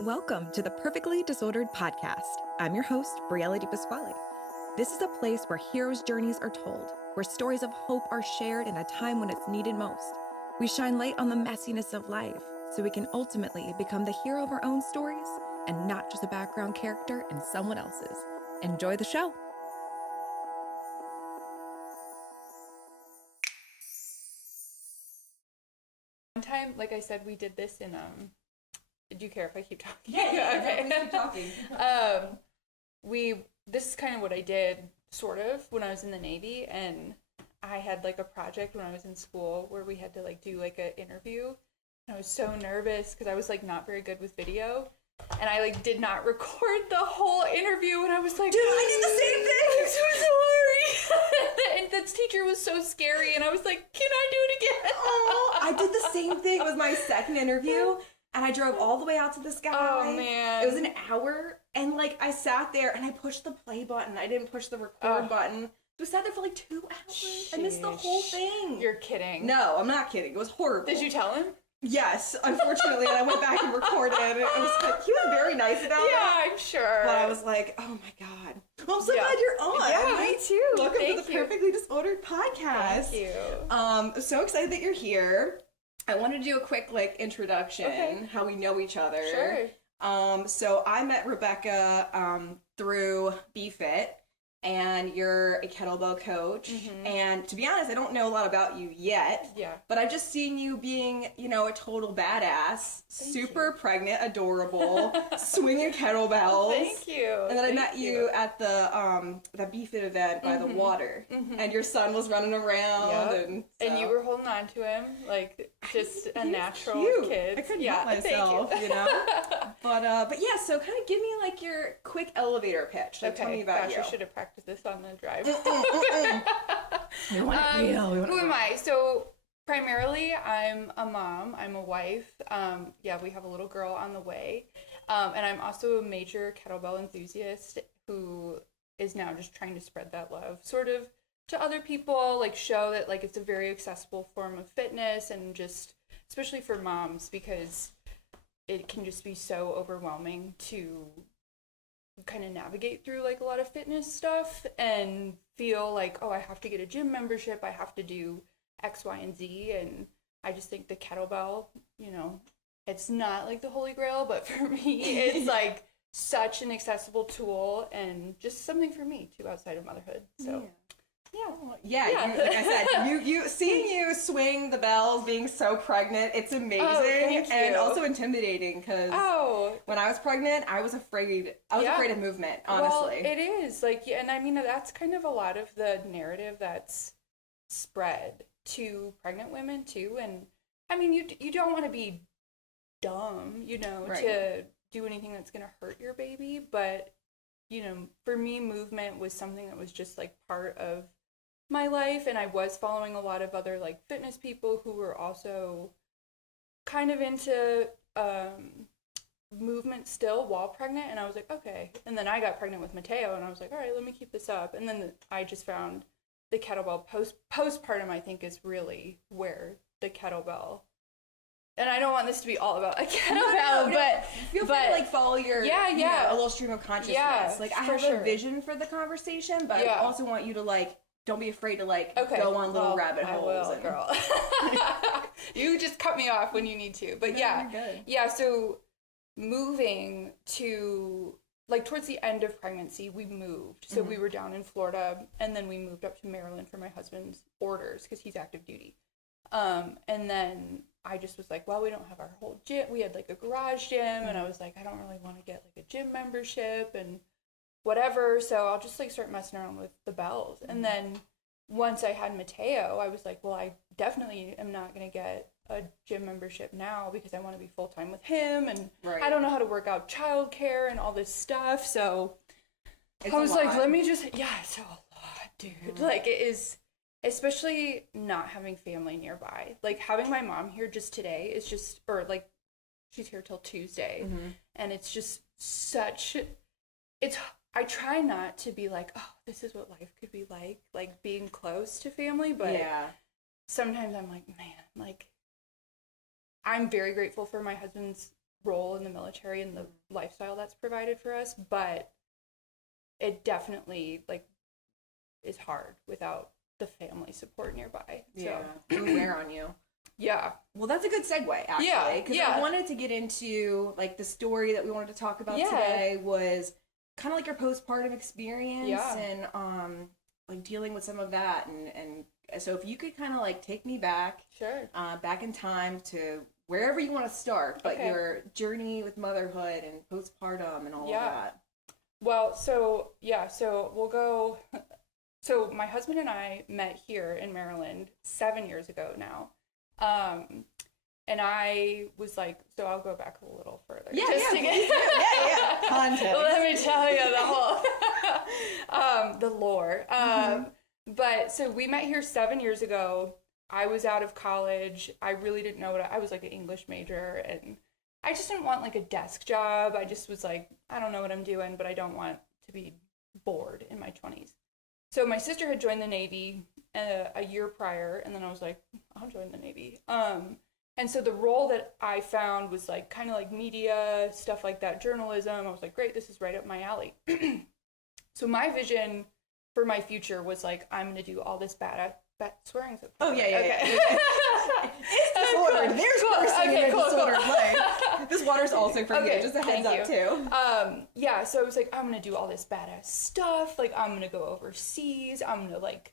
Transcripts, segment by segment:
Welcome to the Perfectly Disordered Podcast. I'm your host, Briella DiPasquale. This is a place where heroes' journeys are told, where stories of hope are shared in a time when it's needed most. We shine light on the messiness of life so we can ultimately become the hero of our own stories and not just a background character in someone else's. Enjoy the show. One time, like I said, we did this in do you care if I keep talking? Yeah, okay. Keep talking. This is kind of what I did, sort of, when I was in the Navy, and I had like a project when I was in school where we had to like do like an interview. And I was so nervous because I was like not very good with video, and I like did not record the whole interview, and I was like, dude, I did the same thing. I'm so sorry. And this teacher was so scary, and I was like, can I do it again? Oh, I did the same thing. It was my second interview. And I drove all the way out to the sky. Oh, man. It was an hour. And, like, I sat there and I pushed the play button. I didn't push the record button. So I sat there for, like, 2 hours. I missed the whole thing. You're kidding. No, I'm not kidding. It was horrible. Did you tell him? Yes, unfortunately. And I went back and recorded. And it was like, he was very nice about it. Yeah, I'm sure. But I was like, oh, my God. Well, I'm so glad you're on. Yeah, me too. Welcome to the Perfectly Disordered Podcast. Thank you. So excited that you're here. I wanted to do a quick introduction, how we know each other. Sure. So I met Rebecca through BFit, and you're a kettlebell coach. Mm-hmm. And to be honest, I don't know a lot about you yet. Yeah. But I've just seen you being, a total badass, super pregnant, adorable, swinging kettlebells. Thank you. And then I met you at the BFit event by the water, and your son was running around, and you were holding on to him like just a natural cute. kid. I couldn't help myself, But yeah, so kind of give me like your quick elevator pitch. Like, tell me about you. I should have practiced this on the drive. We want it real. Who am I? So primarily, I'm a mom. I'm a wife. We have a little girl on the way. And I'm also a major kettlebell enthusiast who is now just trying to spread that love sort of to other people, like show that like it's a very accessible form of fitness, and just especially for moms, because it can just be so overwhelming to kind of navigate through like a lot of fitness stuff and feel like, oh, I have to get a gym membership, I have to do X, Y, and Z. And I just think the kettlebell, it's not like the Holy Grail, but for me, it's like such an accessible tool and just something for me too outside of motherhood. So Yeah. Like I said, you seeing you swing the bells, being so pregnant, it's amazing and also intimidating, because when I was pregnant, I was afraid of movement, honestly. Well, it is and I mean that's kind of a lot of the narrative that's spread to pregnant women too. And I mean, you don't want to be dumb, to do anything that's going to hurt your baby, but for me, movement was something that was just like part of my life, and I was following a lot of other like fitness people who were also kind of into movement still while pregnant, and I was like, okay. And then I got pregnant with Mateo, and I was like, all right, let me keep this up. And then I just found the kettlebell postpartum, I think, is really where the kettlebell, and I don't want this to be all about a kettlebell, but feel free to like follow your a little stream of consciousness. Yeah, like I have a vision for the conversation, but I also want you to like don't be afraid to like go on little rabbit holes. I will, girl. You just cut me off when you need to. But you're good. So moving to like towards the end of pregnancy, we moved. So we were down in Florida, and then we moved up to Maryland for my husband's orders because he's active duty. And then I just was like, well, we don't have our whole gym. We had like a garage gym, and I was like, I don't really want to get like a gym membership and whatever, so I'll just like start messing around with the bells. And then once I had Mateo, I was like, well, I definitely am not going to get a gym membership now because I want to be full-time with him, and I don't know how to work out childcare and all this stuff. So I was like, let me just it's a lot, dude. Like, it is, especially not having family nearby. Like, having my mom here just today is just, or like she's here till Tuesday, and it's just I try not to be like, oh, this is what life could be like being close to family, but sometimes I'm like, man, like, I'm very grateful for my husband's role in the military and the lifestyle that's provided for us, but it definitely like is hard without the family support nearby. Yeah, so. Wear on you. Yeah. Well, that's a good segue, actually, because I wanted to get into like the story that we wanted to talk about today was kind of like your postpartum experience and like dealing with some of that, and so if you could kind of like take me back, back in time to wherever you want to start, but your journey with motherhood and postpartum and all of that. Well, so we'll go. So my husband and I met here in Maryland 7 years ago now. And I was like, so I'll go back a little further. Yeah. Context. Let me tell you the whole, the lore. But so we met here 7 years ago. I was out of college. I really didn't know I was like an English major, and I just didn't want like a desk job. I just was like, I don't know what I'm doing, but I don't want to be bored in my 20s. So my sister had joined the Navy a year prior, and then I was like, I'll join the Navy. And so the role that I found was like kind of like media, stuff like that, journalism. I was like, great, this is right up my alley. So my vision for my future was like, I'm going to do all this swearing's okay. Oh, yeah. It's disordered. There's cursing in a disordered way. This water's also for you, just a heads up, too. So I was like, I'm going to do all this badass stuff. Like, I'm going to go overseas. I'm going to, like,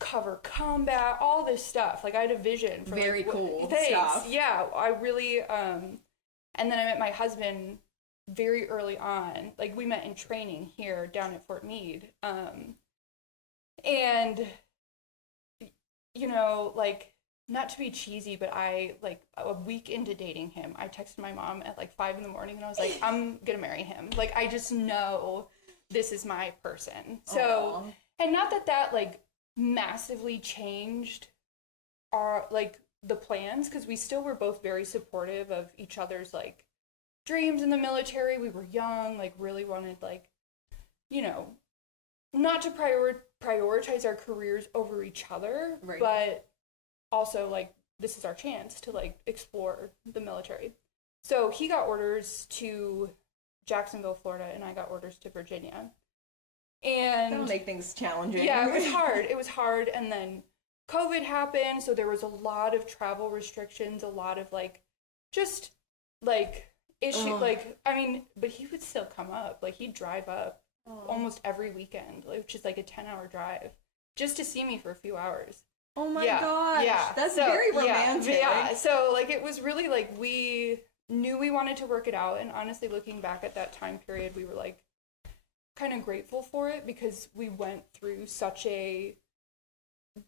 cover combat, all this stuff. Like, I had a vision for, very cool stuff. Yeah, I really, and then I met my husband very early on. Like, we met in training here down at Fort Meade. And, like, not to be cheesy, but I, like, a week into dating him, I texted my mom at, like, 5 a.m, and I was like, I'm gonna marry him. Like, I just know this is my person. So, and not that, like, massively changed our, like, the plans, because we still were both very supportive of each other's, like, dreams in the military. We were young, like, really wanted, like, not to prioritize our careers over each other, but also, like, this is our chance to, like, explore the military. So he got orders to Jacksonville, Florida, and I got orders to Virginia. And that'll make things challenging. Yeah, it was hard. And then COVID happened, so there was a lot of travel restrictions, a lot of, like, just, like, issue, like, I mean, but he would still come up. Like, he'd drive up almost every weekend, which is like a 10-hour drive, just to see me for a few hours. Oh my gosh. Yeah. That's very romantic. Yeah. So, like, it was really, like, we knew we wanted to work it out. And honestly, looking back at that time period, we were, like, kind of grateful for it, because we went through such a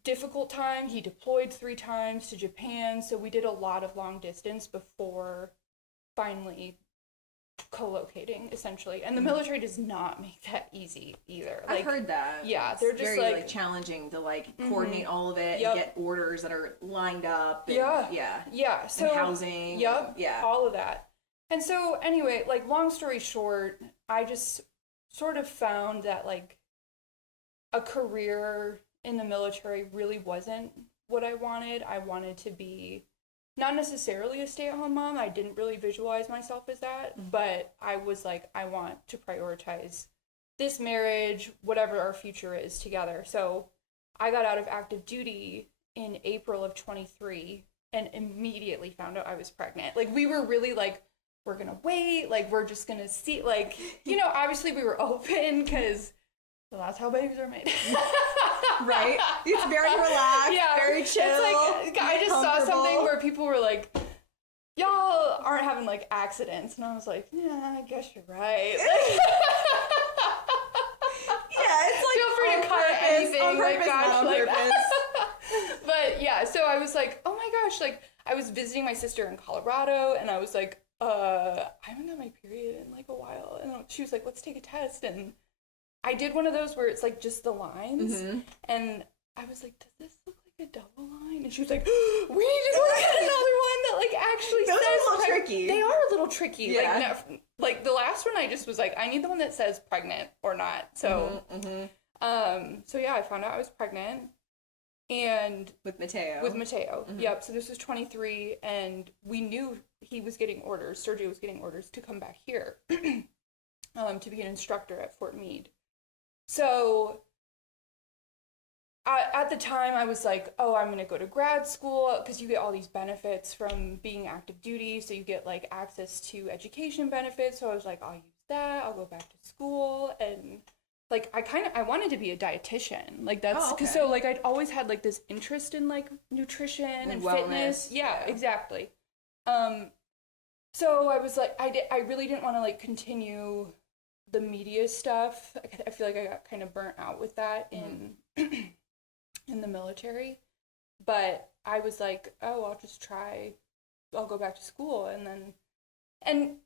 difficult time. He deployed 3 times to Japan. So we did a lot of long distance before finally co-locating, essentially. And the military does not make that easy either. Like, I've heard that. Yeah, they're just very like challenging to, like, coordinate all of it and get orders that are lined up. And, so and housing. All of that. And so anyway, like, long story short, I just sort of found that, like, a career in the military really wasn't what I wanted. I wanted to be not necessarily a stay-at-home mom. I didn't really visualize myself as that, but I was like, I want to prioritize this marriage, whatever our future is together. So I got out of active duty in April of 23 and immediately found out I was pregnant. Like, we were really like, we're gonna wait, like, we're just gonna see, like, obviously we were open, because that's how babies are made. Right? It's very relaxed, very chill. It's like, I just saw something where people were like, y'all aren't having, like, accidents. And I was like, yeah, I guess you're right. It's like, feel free to cut anything. On purpose, like, gosh, on like, purpose. But yeah, so I was like, oh my gosh, like, I was visiting my sister in Colorado, and I was like, I haven't got my period in, like, a while. And she was like, let's take a test. And I did one of those where it's, like, just the lines. And I was like, does this look like a double line? And she was like, we need to go get another one that, like, actually those says... are a little tricky. They are a little tricky. Yeah. Like, no, like, the last one I just was like, I need the one that says pregnant or not. So, so yeah, I found out I was pregnant. And with Mateo. Mm-hmm. Yep. So this was 23, and we knew he was getting orders. Sergio was getting orders to come back here to be an instructor at Fort Meade. So at the time, I was like, oh, I'm going to go to grad school, because you get all these benefits from being active duty. So you get like access to education benefits. So I was like, I'll use that. I'll go back to school. And like, I wanted to be a dietitian. Like that's, because so like I'd always had like this interest in like nutrition and fitness. Yeah, exactly. So I was like, I really didn't want to like continue the media stuff. I feel like I got kind of burnt out with that in the military, but I was like, oh, I'll go back to school. And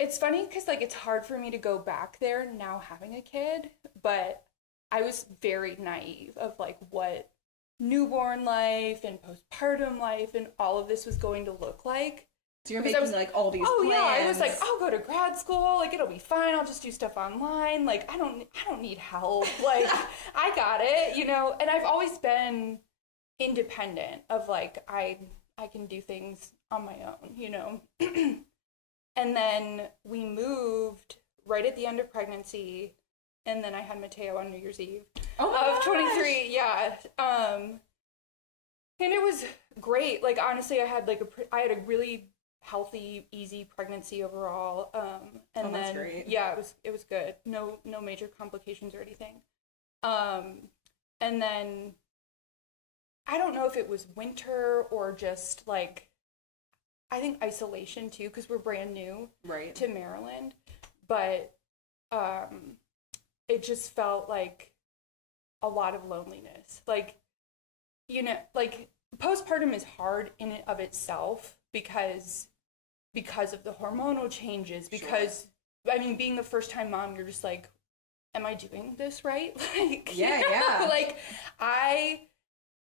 it's funny because like it's hard for me to go back there now having a kid, but I was very naive of like what newborn life and postpartum life and all of this was going to look like. So you're making like all these plans. Yeah, I was like, I'll go to grad school, like it'll be fine, I'll just do stuff online, like I don't need help, like I got it, you know. And I've always been independent of like I can do things on my own, you know. And then we moved right at the end of pregnancy, and then I had Mateo on New Year's Eve of 23. Yeah. And it was great. Like honestly, I had a really healthy, easy pregnancy overall. And that's great. Yeah, it was good. No major complications or anything. And then I don't know if it was winter or just like, I think isolation too, because we're brand new to Maryland, but it just felt like a lot of loneliness. Like, you know, like postpartum is hard in and of itself because of the hormonal changes, because I mean, being a first time mom, you're just like, am I doing this right? Like, yeah. Like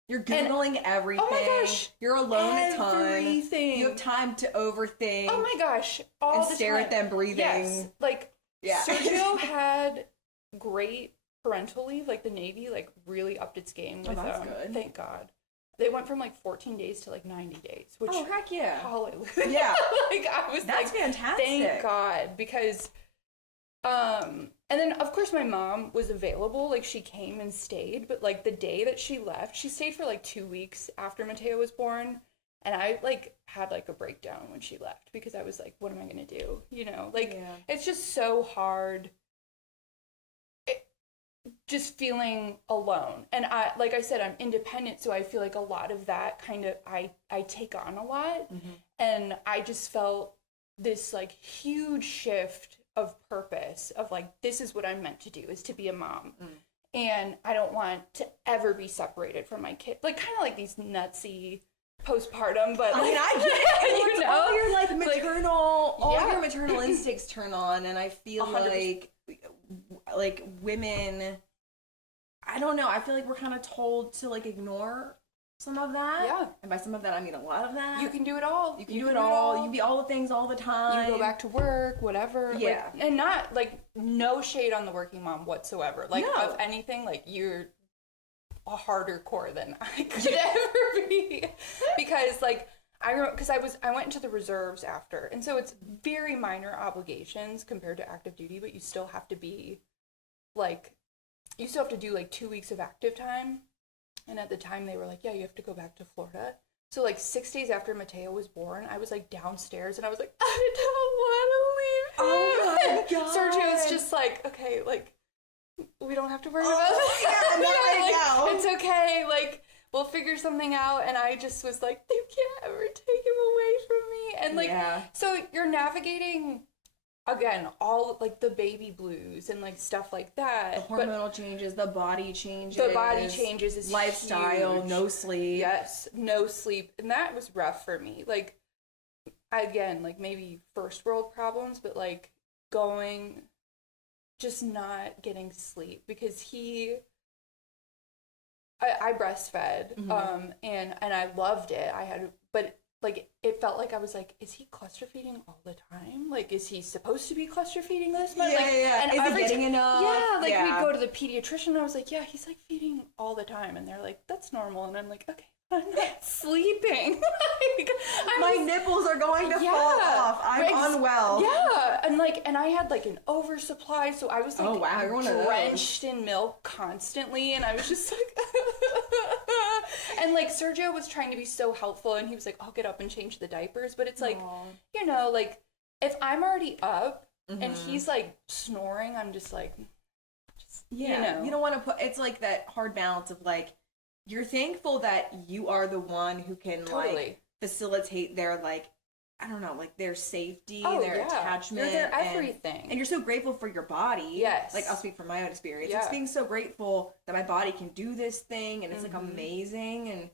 you're Googling everything. Oh my gosh. You're alone a ton. Everything. You have time to overthink. Oh my gosh. And stare at them breathing. Yes. Like, Sergio had great parental leave. Like, the Navy, like, really upped its game with that's good. Thank God. They went from, like, 14 days to, like, 90 days. Which, oh, heck yeah. Hallelujah. Yeah. Like, I was That's like, fantastic. Thank God. Because, and then, of course, my mom was available. Like, she came and stayed. But, like, the day that she left, she stayed for, like, 2 weeks after Mateo was born. And I, like, had, like, a breakdown when she left. Because I was like, what am I going to do? You know? Like, It's just so hard. Just feeling alone. And like I said, I'm independent. So I feel like a lot of that kind of, I take on a lot. Mm-hmm. And I just felt this, like, huge shift of purpose of like, this is what I'm meant to do, is to be a mom. And I don't want to ever be separated from my kid. Like, kind of like these nutsy postpartum, but like, I mean, I get it. You know? All your like maternal, all your maternal instincts turn on, and I feel 100%. like women, I don't know, I feel like we're kind of told to like ignore some of that. Yeah. And by some of that, I mean a lot of that. You can do it all. You can do it all. You can be all the things all the time. You go back to work, whatever. Yeah. Like, and not, like, no shade on the working mom whatsoever. Like, if anything, like, you're a harder core than I could ever be. Because, like, I went into the reserves after. And so it's very minor obligations compared to active duty, but you still have to be, like, you still have to do, like, 2 weeks of active time. And at the time, they were like, yeah, you have to go back to Florida. So, like, 6 days after Mateo was born, I was, like, downstairs, and I was like, I don't want to leave him. Oh, my God. Sergio was just like, okay, like, we don't have to worry about this. Yeah, not right now. It's okay. Like, we'll figure something out. And I just was like, you can't ever take him away from me. And, like, so you're navigating, again, all, like, the baby blues and, like, stuff like that. The hormonal changes, the body changes. The body changes is lifestyle, huge. no sleep. Yes, no sleep. And that was rough for me. Like, again, like, maybe first world problems, but, like, just not getting sleep. Because I breastfed, and I loved it. But like, it felt like I was like, is he cluster feeding all the time? Like, is he supposed to be cluster feeding this much? Yeah, like, yeah. And is he getting enough? Yeah, like, we'd go to the pediatrician, and I was like, yeah, he's, like, feeding all the time. And they're like, that's normal. And I'm like, okay, I'm not sleeping. Like, my nipples are going to fall off. I'm unwell. Yeah, and I had, like, an oversupply, so I was, like, oh, wow, you're one of those. Drenched in milk constantly, and I was just, like... And, like, Sergio was trying to be so helpful, and he was like, I'll get up and change the diapers, but it's, like, you know, like, if I'm already up, and he's, like, snoring, I'm just, like... you don't want to put... It's, like, that hard balance of, like, you're thankful that you are the one who can, like, facilitate their, like, I don't know, like, their safety, their attachment. You're their everything. And you're so grateful for your body. Yes. Like, I'll speak from my own experience. Just being so grateful that my body can do this thing, and it's, like, amazing. And,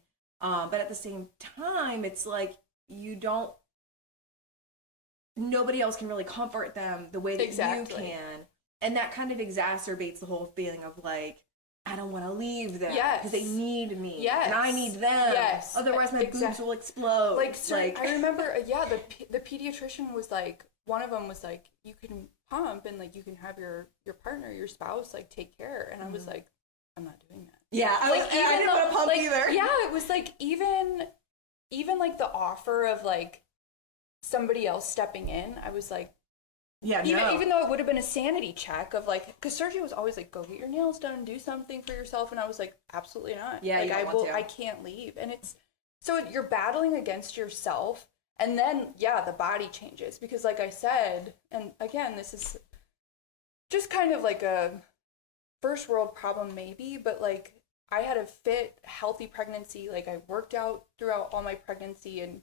but at the same time, it's, like, you don't... Nobody else can really comfort them the way that you can. And that kind of exacerbates the whole feeling of, like, I don't want to leave them because they need me and I need them. Otherwise, my boobs will explode. Like, I remember, the pediatrician was like, one of them was like, you can pump and like you can have your partner, your spouse, like take care. And I was like, I'm not doing that. Yeah, I didn't want to pump either. Yeah, it was like even like the offer of like somebody else stepping in, I was like. Yeah, even though it would have been a sanity check of like, because Sergio was always like, go get your nails done, do something for yourself, and I was like, absolutely not. Yeah, like I can't leave, and it's so you're battling against yourself, and then the body changes because, like I said, and again, this is just kind of like a first world problem maybe, but like I had a fit, healthy pregnancy. Like I worked out throughout all my pregnancy, and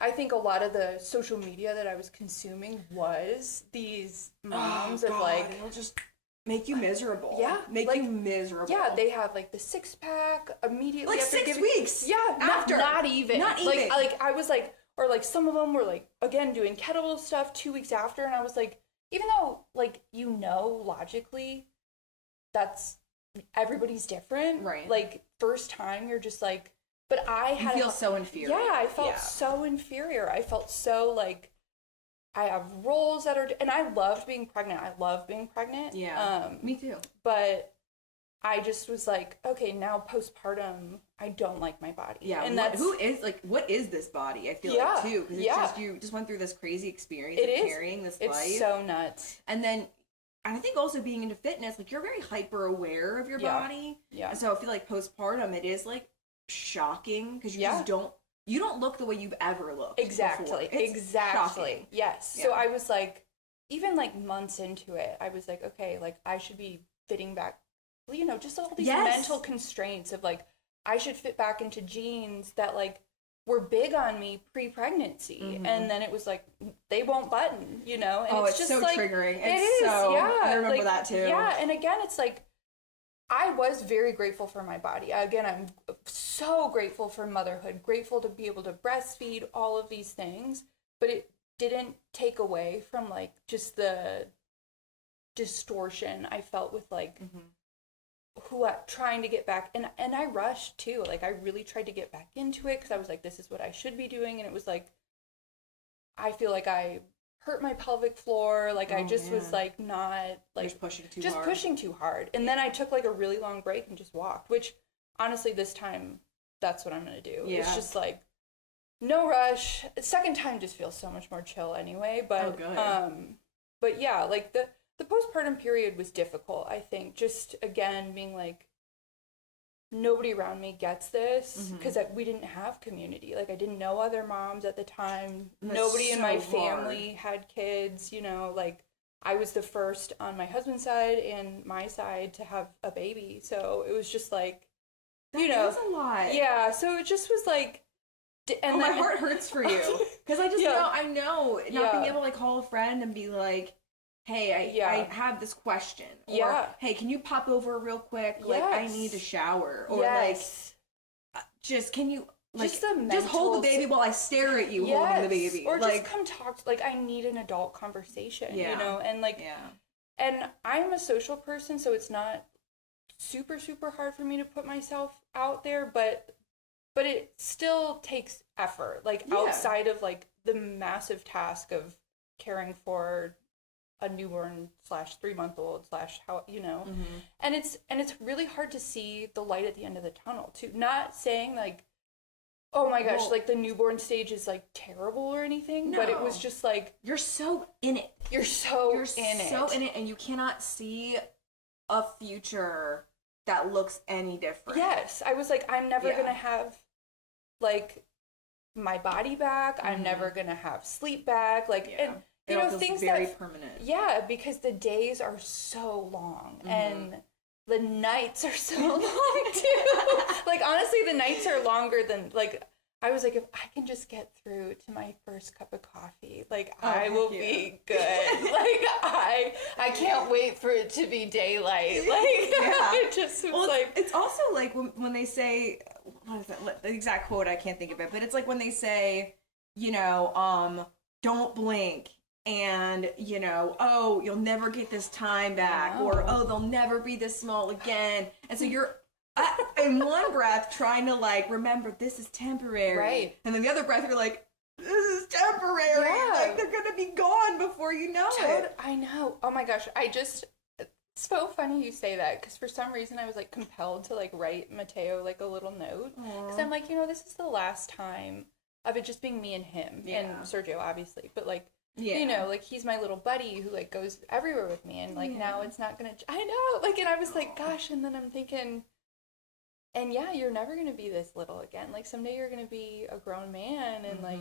I think a lot of the social media that I was consuming was these moms of like... It'll just make you miserable. Yeah. Make you miserable. Yeah, they have like the 6-pack immediately like after 6 weeks. Yeah, after. Not even. Not even. Like I was like, or like some of them were like, again, doing kettlebell stuff 2 weeks after, and I was like, even though like, you know, logically, that's, everybody's different. Right. Like, first time, you're just like... But you feel so inferior. Yeah, I felt so inferior. I felt so like I have roles that are, and I loved being pregnant. I love being pregnant. Yeah, me too. But I just was like, okay, now postpartum, I don't like my body. Yeah, and what is this body? I feel like too, because it's just you just went through this crazy experience of carrying this life. It's so nuts. And then I think also being into fitness, like you're very hyper aware of your body. Yeah. And so I feel like postpartum, it is like shocking because you just don't look the way you've ever looked. Exactly. Shocking. Yes. Yeah. So I was like, even like months into it, I was like, okay, like I should be fitting back, you know, just all these mental constraints of like, I should fit back into jeans that like were big on me pre-pregnancy. And then it was like, they won't button, you know? And it's just so like, triggering. I remember that too. Yeah. And again, it's like, I was very grateful for my body. Again, I'm so grateful for motherhood, grateful to be able to breastfeed, all of these things, but it didn't take away from like just the distortion I felt with like trying to get back. And I rushed too. Like I really tried to get back into it because I was like, this is what I should be doing. And it was like, I feel like I hurt my pelvic floor, like I just was like not like just pushing too hard. And then I took like a really long break and just walked, which honestly this time that's what I'm gonna do. It's just like no rush. Second time just feels so much more chill anyway, but but yeah, like the postpartum period was difficult. I think just again being like, nobody around me gets this because we didn't have community. Like I didn't know other moms at the time. Nobody in my family had kids, you know, like I was the first on my husband's side and my side to have a baby. So it was just like, you know, that's a lot. Yeah. So it just was like, and my heart hurts for you because I just know not being able to like call a friend and be like, hey, I have this question. Or, hey, can you pop over real quick? Like, I need a shower. Or, like, just, can you, like, just hold the baby while I stare at you holding the baby. Or like, just come talk, like, I need an adult conversation, you know? And, like, and I'm a social person, so it's not super, super hard for me to put myself out there, but but it still takes effort, like outside of like the massive task of caring for a newborn / 3-month-old / how, you know, and it's really hard to see the light at the end of the tunnel too. Not saying like, oh my gosh, like the newborn stage is like terrible or anything, but it was just like, you're so in it. You're so in it, and you cannot see a future that looks any different. Yes, I was like, I'm never gonna have like my body back. I'm never gonna have sleep back. Like, and you know, things very that permanent. Yeah, because the days are so long and the nights are so long too. Like, honestly, the nights are longer than, like, I was like, if I can just get through to my first cup of coffee, like, I will be good. Like, I can't wait for it to be daylight. Like, it just was like... It's also like when they say, what is that? The exact quote, I can't think of it, but it's like when they say, you know, don't blink. And, you know, oh, you'll never get this time back. Or, oh, they'll never be this small again. And so you're, in one breath, trying to, like, remember, this is temporary. Right. And then the other breath, you're like, this is temporary. Yeah. Like, they're going to be gone before you know it. I know. Oh, my gosh. It's so funny you say that, because for some reason I was, like, compelled to, like, write Mateo, like, a little note. Because I'm like, you know, this is the last time of it just being me and him. And Sergio, obviously. But, like, you know, like, he's my little buddy who, like, goes everywhere with me, and, like, now it's not gonna, I know, like, and I was like, gosh, and then I'm thinking, and yeah, you're never gonna be this little again, like, someday you're gonna be a grown man, and, like,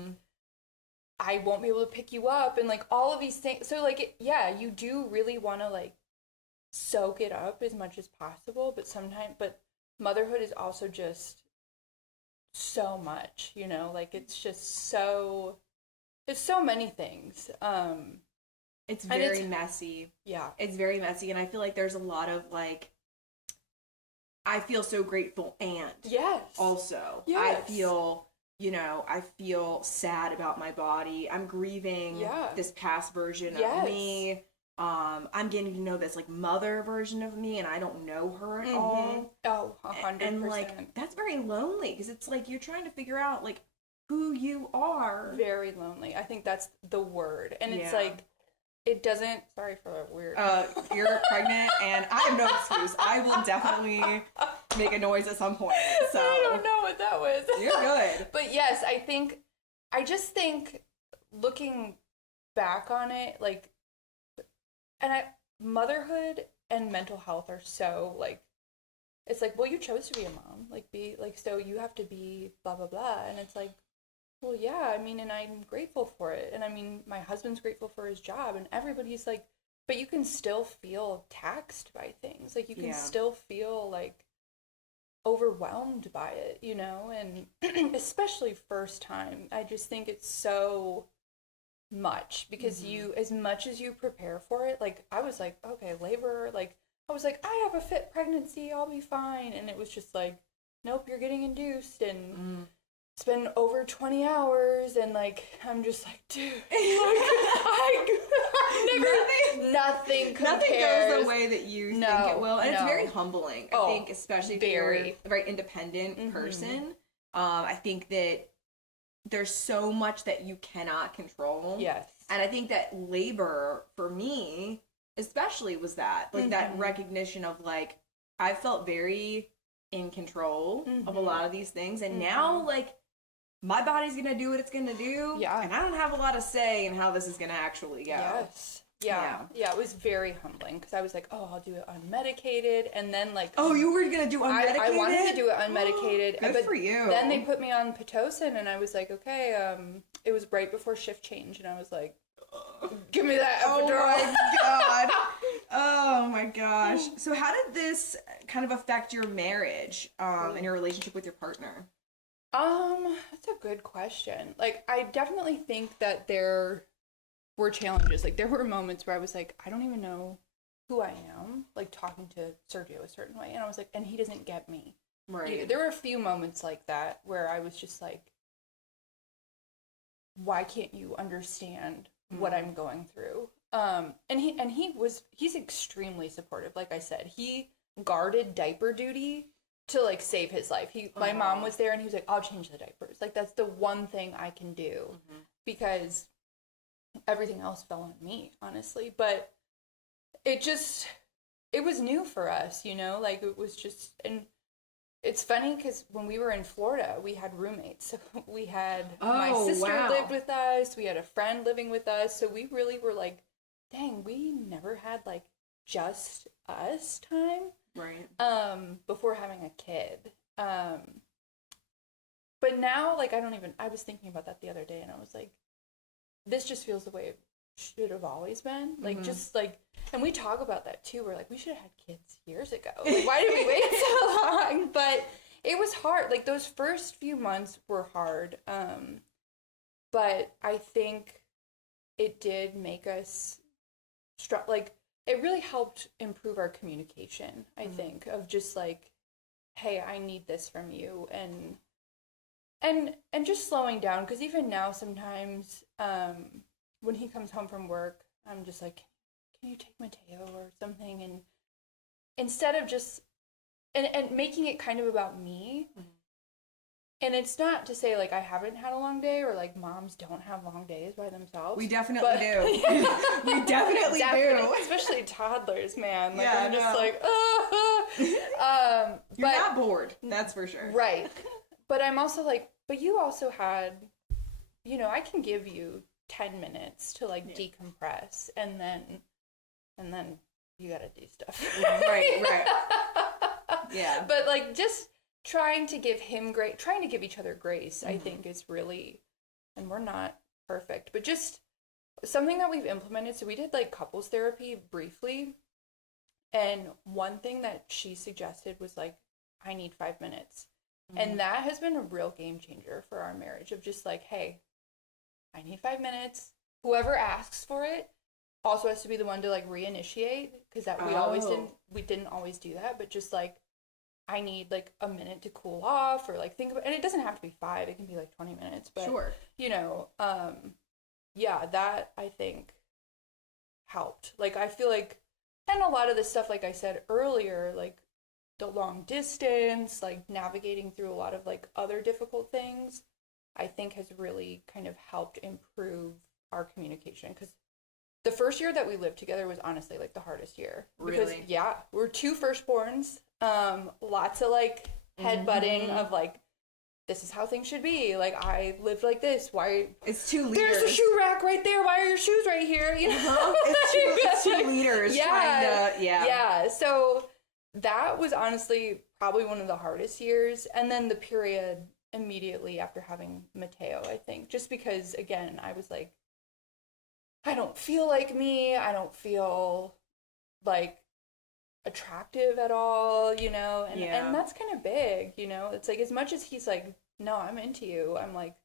I won't be able to pick you up, and, like, all of these things, so, like, you do really want to, like, soak it up as much as possible, but motherhood is also just so much, you know, like, it's just so... It's so many things. It's very messy. Yeah. It's very messy. And I feel like there's a lot of, like, I feel so grateful and. Yes. Also. Yes. I feel sad about my body. I'm grieving this past version of me. I'm getting to know this, like, mother version of me, and I don't know her at all. Oh, 100%. And, like, that's very lonely, because it's, like, you're trying to figure out, like, who you are. Very lonely. I think that's the word. And it's like, it doesn't, sorry for the weird. You're pregnant, and I have no excuse. I will definitely make a noise at some point. So I don't know what that was. You're good. But yes, I just think looking back on it, like, motherhood and mental health are so, like, it's like, well, you chose to be a mom. Like, so you have to be blah, blah, blah. And it's like, well, yeah, I mean, and I'm grateful for it. And I mean, my husband's grateful for his job, and everybody's like, but you can still feel taxed by things. Like, you can still feel, like, overwhelmed by it, you know? And especially first time, I just think it's so much, because as much as you prepare for it, like, I was like, okay, labor, like, I was like, I have a fit pregnancy, I'll be fine. And it was just like, nope, you're getting induced, and it's been over 20 hours, and, like, I'm just like, dude, like, nothing compares. Nothing goes the way that you think it will. And it's very humbling, I think, especially if you're a very independent person. I think that there's so much that you cannot control. Yes. And I think that labor, for me, especially, was that, like, that recognition of, like, I felt very in control of a lot of these things, and now, like, my body's gonna do what it's gonna do, and I don't have a lot of say in how this is gonna actually go. Yes. Yeah, it was very humbling, because I was like, oh, I'll do it unmedicated, and then, like... Oh, you were gonna do unmedicated? I wanted to do it unmedicated. Good for you. Then they put me on Pitocin, and I was like, okay, it was right before shift change, and I was like, give me that epidural. Oh my god. Oh my gosh. So how did this kind of affect your marriage and your relationship with your partner? That's a good question. Like, I definitely think that there were challenges. Like, there were moments where I was like, I don't even know who I am, like, talking to Sergio a certain way, and I was like, and he doesn't get me. Right. There were a few moments like that where I was just like, why can't you understand what I'm going through? And he's extremely supportive. Like I said, he guarded diaper duty to like save his life. My mom was there and he was like, I'll change the diapers. Like that's the one thing I can do because everything else fell on me, honestly. But it was new for us, you know, like it was just, and it's funny because when we were in Florida, we had roommates. So we had my sister lived with us. We had a friend living with us. So we really were like, dang, we never had like just us time. Right. Before having a kid. But now, like, I was thinking about that the other day and I was like, this just feels the way it should have always been. Like, just like, and we talk about that too. We're like, we should have had kids years ago. Like, why did we wait so long? But it was hard. Like, those first few months were hard. But I think it did make us, like, it really helped improve our communication, I think, of just like, hey, I need this from you. And just slowing down. Because even now, sometimes, when he comes home from work, I'm just like, can you take Mateo or something? And instead of just, and making it kind of about me. And it's not to say, like, I haven't had a long day or, like, moms don't have long days by themselves. We definitely do. We definitely do. Especially toddlers, man. Like, yeah, I'm just like, You're not bored, that's for sure. Right. But I'm also like, but you also had, you know, I can give you 10 minutes to, like, decompress, and then you gotta do stuff. Right. Yeah. But, like, just trying to give him trying to give each other grace, I think is really, and we're not perfect, but just something that we've implemented. So we did like couples therapy briefly. And one thing that she suggested was like, I need 5 minutes. And that has been a real game changer for our marriage of just like, hey, I need 5 minutes. Whoever asks for it also has to be the one to like reinitiate, because that we didn't always do that, but just like, I need like a minute to cool off or like think about, and it doesn't have to be 5, it can be like 20 minutes, but sure. You know, yeah, that I think helped. Like, I feel like, and a lot of the stuff, like I said earlier, like the long distance, like navigating through a lot of like other difficult things, I think has really kind of helped improve our communication. Because the first year that we lived together was honestly like the hardest year. Really? Because, yeah, we're 2 firstborns. Lots of like headbutting of like, this is how things should be. Like, I lived like this. Why? It's 2 leaders. There's the shoe rack right there. Why are your shoes right here? You know? It's two leaders trying to, Yeah. So that was honestly probably one of the hardest years. And then the period immediately after having Mateo, I think. Just because, again, I was like, I don't feel like me. I don't feel like attractive at all, you know, and that's kind of big, you know. It's like, as much as he's like, no, I'm into you, I'm like,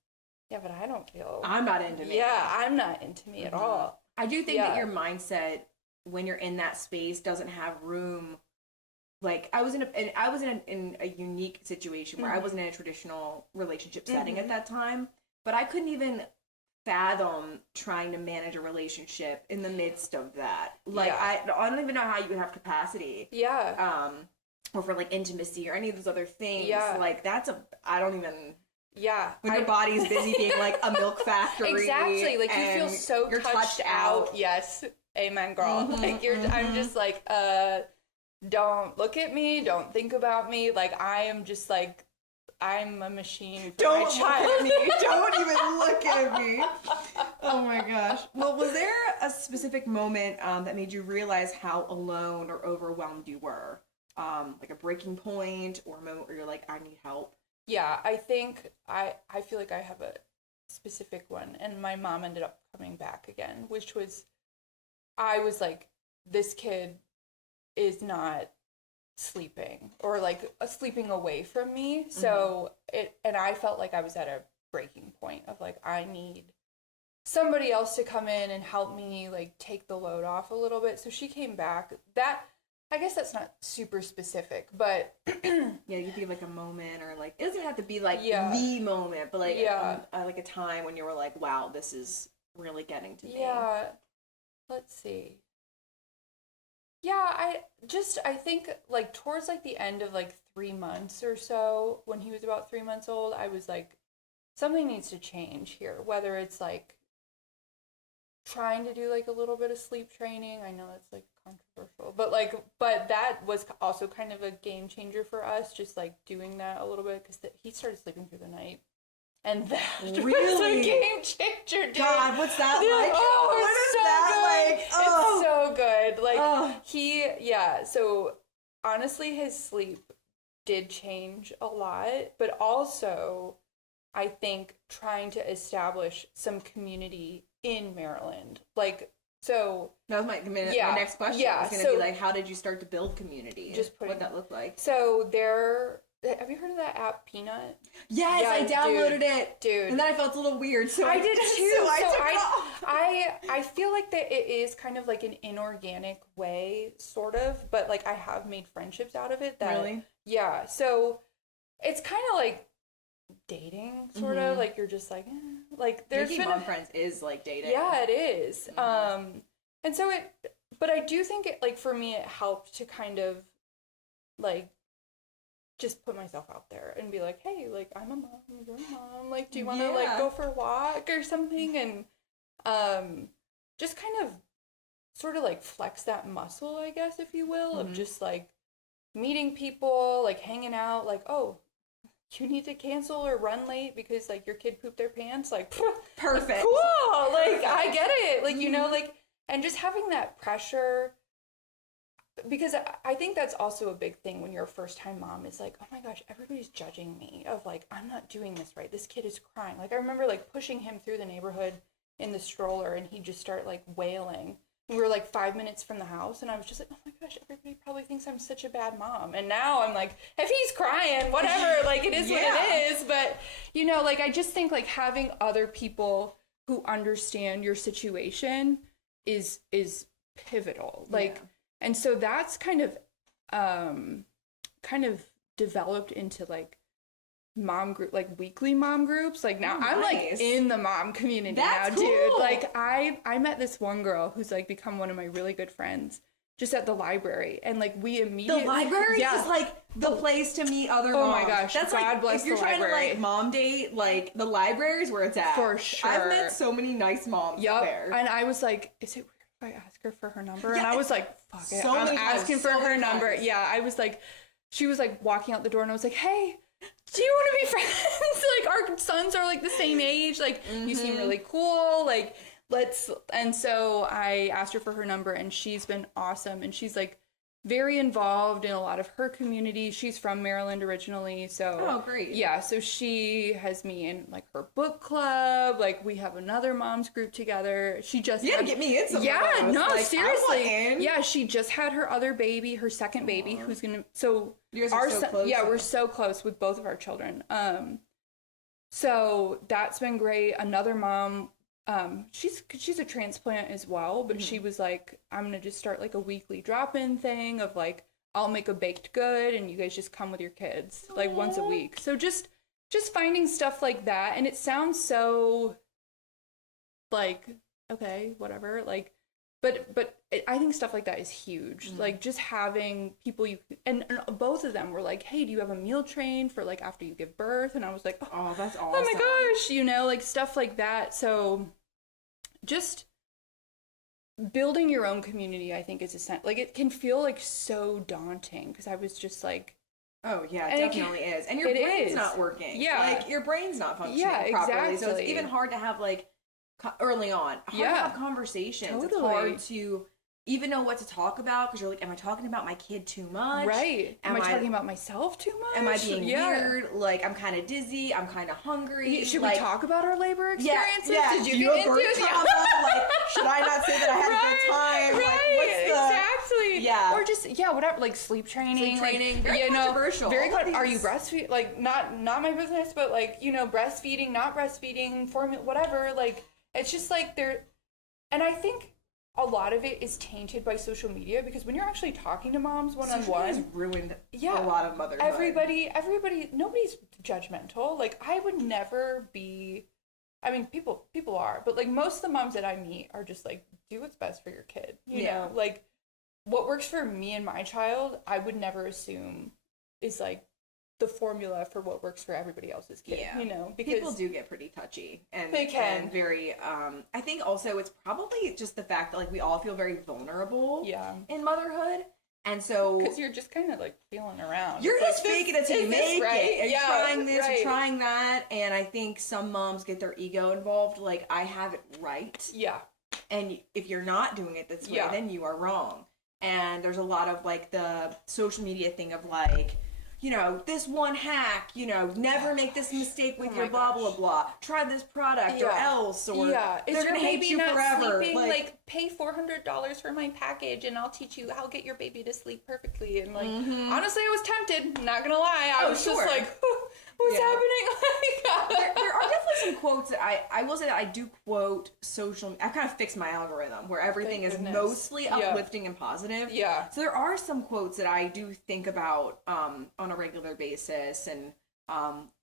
yeah, but I don't feel, I'm not into me. Yeah, I'm not into me at all. I do think that your mindset when you're in that space doesn't have room. Like, I was in a unique situation where I wasn't in a traditional relationship setting at that time, but I couldn't even fathom trying to manage a relationship in the midst of that. Like, I don't even know how you would have capacity. Yeah. Or for like intimacy or any of those other things. Yeah. Like, I don't even. Yeah. When your body's busy being like a milk factory. Exactly. Like, you feel so you're touched out. Yes. Amen, girl. Like, I'm just like, don't look at me. Don't think about me. Like, I am just like, I'm a machine for my child. Look at me. Don't even look at me. Oh my gosh. Well, was there a specific moment that made you realize how alone or overwhelmed you were? Like a breaking point or a moment where you're like, I need help? Yeah, I think I feel like I have a specific one. And my mom ended up coming back again, which was, I was like, this kid is not sleeping or like sleeping away from me. So and I felt like I was at a breaking point of like, I need somebody else to come in and help me like take the load off a little bit. So she came back. That, I guess that's not super specific, but yeah, you could give like a moment, or like, it doesn't have to be like the moment, but like like a time when you were like, wow, this is really getting to me. Yeah. Let's see. Yeah, I think like towards like the end of like 3 months or so, when he was about 3 months old, I was like, something needs to change here. Whether it's like trying to do like a little bit of sleep training. I know that's like controversial, but that was also kind of a game changer for us, just like doing that a little bit, because he started sleeping through the night. And that was a game changer, dude. God, what's that like? Oh, what is that like? Oh. It's so good. Like, so honestly, his sleep did change a lot, but also I think trying to establish some community in Maryland. Like, so that was my next question. Yeah, was going to be like, how did you start to build community? Just what that looked like. So have you heard of that app, Peanut? Yes, I downloaded it, dude. And then I felt a little weird, so I did too. So I took it off. I feel like that it is kind of like an inorganic way, sort of, but like I have made friendships out of it. Really? Yeah. So it's kind of like dating, sort of. Like you're just like, like there's Making mom friends is like dating. Yeah, it is. And so but I do think it, like, for me, it helped to kind of like just put myself out there and be like, hey, like, I'm a mom, you're a mom, like, do you want to like go for a walk or something? And just kind of sort of like flex that muscle, I guess, if you will, of just like meeting people, like hanging out, like, oh, you need to cancel or run late because like your kid pooped their pants, like, perfect, cool, like, I get it, like, you know, like, and just having that pressure. Because I think that's also a big thing when you're a first-time mom, is like, oh my gosh, everybody's judging me, of like, I'm not doing this right. This kid is crying. Like, I remember like pushing him through the neighborhood in the stroller, and he'd just start like wailing. We were like 5 minutes from the house, and I was just like, oh my gosh, everybody probably thinks I'm such a bad mom. And now I'm like, if he's crying, whatever, like, it is what it is. But, you know, like, I just think like having other people who understand your situation is pivotal. Like, and so that's kind of developed into like mom group, like weekly mom groups. Like now I'm like in the mom community now, dude. Like I met this one girl who's like become one of my really good friends just at the library, and like we immediately the library is like the place to meet other moms. Oh my gosh, that's God like, bless if you're the trying library. to like mom date, like the library is where it's at. For sure. I've met so many nice moms there. And I was like, is it weird if I ask her for her number? And I was like, fuck it, I'm asking for her number. Yeah, I was like, she was like walking out the door, and I was like, hey, do you want to be friends? Like, our sons are like the same age, like you seem really cool, like let's. And so I asked her for her number, and she's been awesome, and she's like very involved in a lot of her community. She's from Maryland originally, so great. Yeah, so she has me in like her book club. Like we have another mom's group together. She just get me in some. Yeah, of those. no, like, seriously. Yeah, she just had her other baby, her second baby, who's gonna. So you guys are so close. Yeah, we're so close with both of our children. So that's been great. Another mom. She's a transplant as well, but she was like, I'm gonna just start like a weekly drop-in thing of like, I'll make a baked good and you guys just come with your kids like once a week. So just finding stuff like that. And it sounds so like, okay, whatever, like, but I think stuff like that is huge. Like just having people and both of them were like, hey, do you have a meal train for like after you give birth? And I was like, oh, that's awesome. Oh my gosh, you know, like stuff like that. So just building your own community, I think, is essential. Like it can feel like so daunting, because I was just like, oh yeah, it definitely is. And your brain's not working. Yeah. Like your brain's not functioning properly. Exactly. So it's even hard to have like early on, hard to have conversations. Totally. It's hard to even know what to talk about, because you're like, am I talking about my kid too much? Right. Am I talking about myself too much? Am I being weird? Like, I'm kind of dizzy. I'm kind of hungry. Should we talk about our labor experiences? Yeah. Did you get into trauma? Like, should I not say that I had a good time? Right. Like, exactly. Yeah. Or just whatever. Like sleep training. Very controversial. Very. Are you breastfeeding? Like, not my business, but like, breastfeeding, not breastfeeding, formula, whatever. Like, it's just like and I think a lot of it is tainted by social media, because when you're actually talking to moms one-on-one, has ruined a lot of motherhood. Everybody, nobody's judgmental. Like, I would never be, I mean, people are, but like most of the moms that I meet are just like, do what's best for your kid, you know, like what works for me and my child, I would never assume is like the formula for what works for everybody else's kid, you know, because people do get pretty touchy and they can. And very I think also it's probably just the fact that like we all feel very vulnerable in motherhood, and so because you're just kind of like feeling around, you're just faking it till you make it, and trying this right. or trying that, and I think some moms get their ego involved, like I have it right, and if you're not doing it this way then you are wrong. And there's a lot of like the social media thing of like, you know, this one hack, you know, never make this mistake with your blah, blah, blah. Try this product or else, or they're going to hate you forever. Sleeping, like, pay $400 for my package and I'll teach you how to get your baby to sleep perfectly. And, like, honestly, I was tempted, not going to lie. I was just like, what's happening? There are definitely some quotes that I will say that I do quote I've kind of fixed my algorithm where everything is mostly uplifting and positive. So there are some quotes that I do think about on a regular basis, and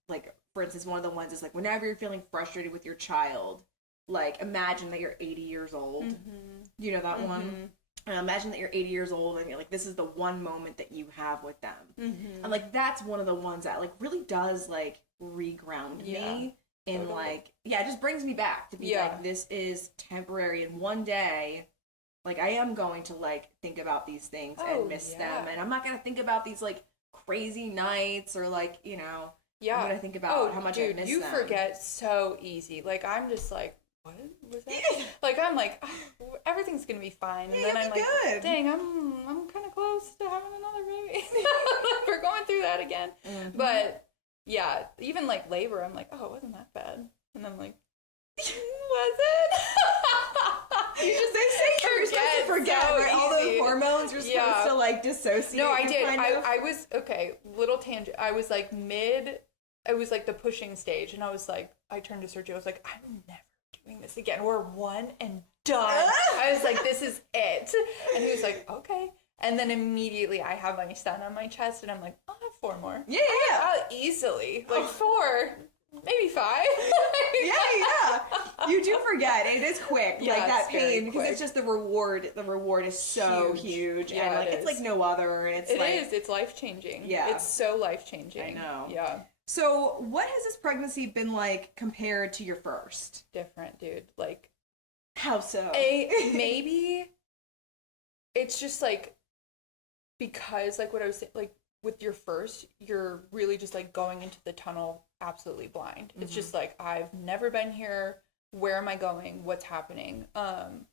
like for instance, one of the ones is like, whenever you're feeling frustrated with your child, like imagine that you're 80 years old. You know that one? Imagine that you're 80 years old and you're like, this is the one moment that you have with them. And like that's one of the ones that like really does like reground me in like, it just brings me back to be like, this is temporary, and one day like I am going to like think about these things and miss them, and I'm not gonna think about these like crazy nights or like, you know, I'm gonna think about how much I miss them. You forget so easy. Like I'm just like, what was that? Like I'm like, oh, everything's gonna be fine, and then I'm like, good. Dang, I'm kind of close to having another baby. We're going through that again. But yeah, even like labor, I'm like, oh, it wasn't that bad, and I'm like, was it? They say you're supposed to forget, so right? All those hormones, you're supposed to like dissociate. No, I did. I was little tangent. I was like I was like the pushing stage, and I was like, I turned to Sergio. I was like, I'm never doing this again. We're one and done. I was like, this is it. And he was like, okay. And then immediately I have my son on my chest, and I'm like, I'll have 4 more. I'll easily. Like 4, maybe 5. You do forget. It is quick. Like that pain, because it's just the reward. The reward is so huge. And like it's like no other. And it is. It's life-changing. It's so life-changing. I know. Yeah. So what has this pregnancy been like compared to your first? Different, dude. Like, how so? Maybe it's just like, because like what I was saying, like with your first, you're really just like going into the tunnel absolutely blind. It's just like, I've never been here. Where am I going? What's happening? And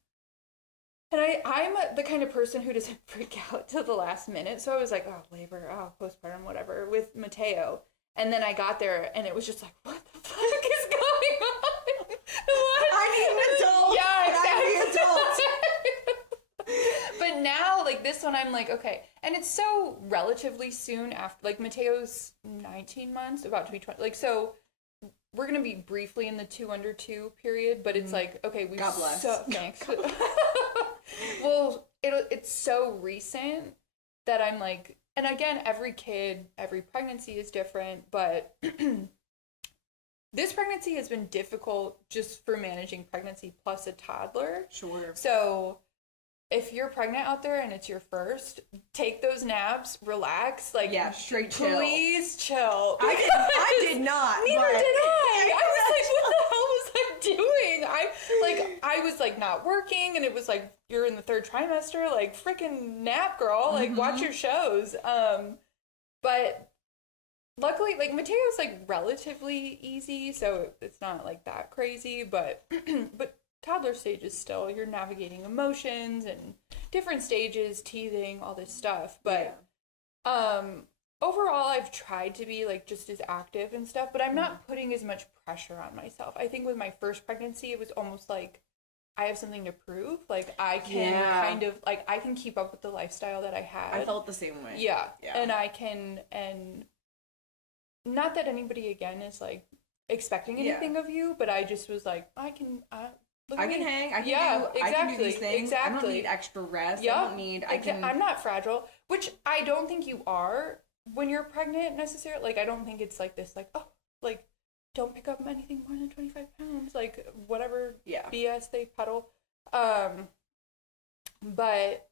I'm the kind of person who doesn't freak out till the last minute. So I was like, oh, labor, oh, postpartum, whatever, with Mateo. And then I got there, and it was just like, what the fuck is going on? What? I need an adult. Yeah, exactly. I need an adult. But now, like, this one, I'm like, okay. And it's so relatively soon after, like, Mateo's 19 months, about to be 20. Like, so we're going to be briefly in the 2 under 2 period, but it's like, okay, we God bless. Thanks. Well, it's so recent that I'm like, and again, every pregnancy is different, but this pregnancy has been difficult just for managing pregnancy plus a toddler. Sure. So if you're pregnant out there and it's your first, take those naps, relax, like straight chill. Please chill. I did not. Neither did I. I was like, what the hell was I doing? I was like not working, and it was like, you're in the 3rd trimester, like freaking nap, girl, like watch your shows. But luckily, like Mateo's like relatively easy, so it's not like that crazy, but toddler stages still, you're navigating emotions and different stages, teething, all this stuff. But overall, I've tried to be like just as active and stuff, but I'm not putting as much pressure on myself. I think with my first pregnancy, it was almost like I have something to prove. Like I can kind of like, I can keep up with the lifestyle that I had. I felt the same way. Yeah. And I can, and not that anybody again is like expecting anything of you, but I just was like, I can hang. I can do these things. Exactly. I don't need extra rest. I don't need. I'm not fragile, which I don't think you are when you're pregnant necessarily. Like I don't think it's like this. Like like don't pick up anything more than 25 pounds. Like whatever BS they peddle. But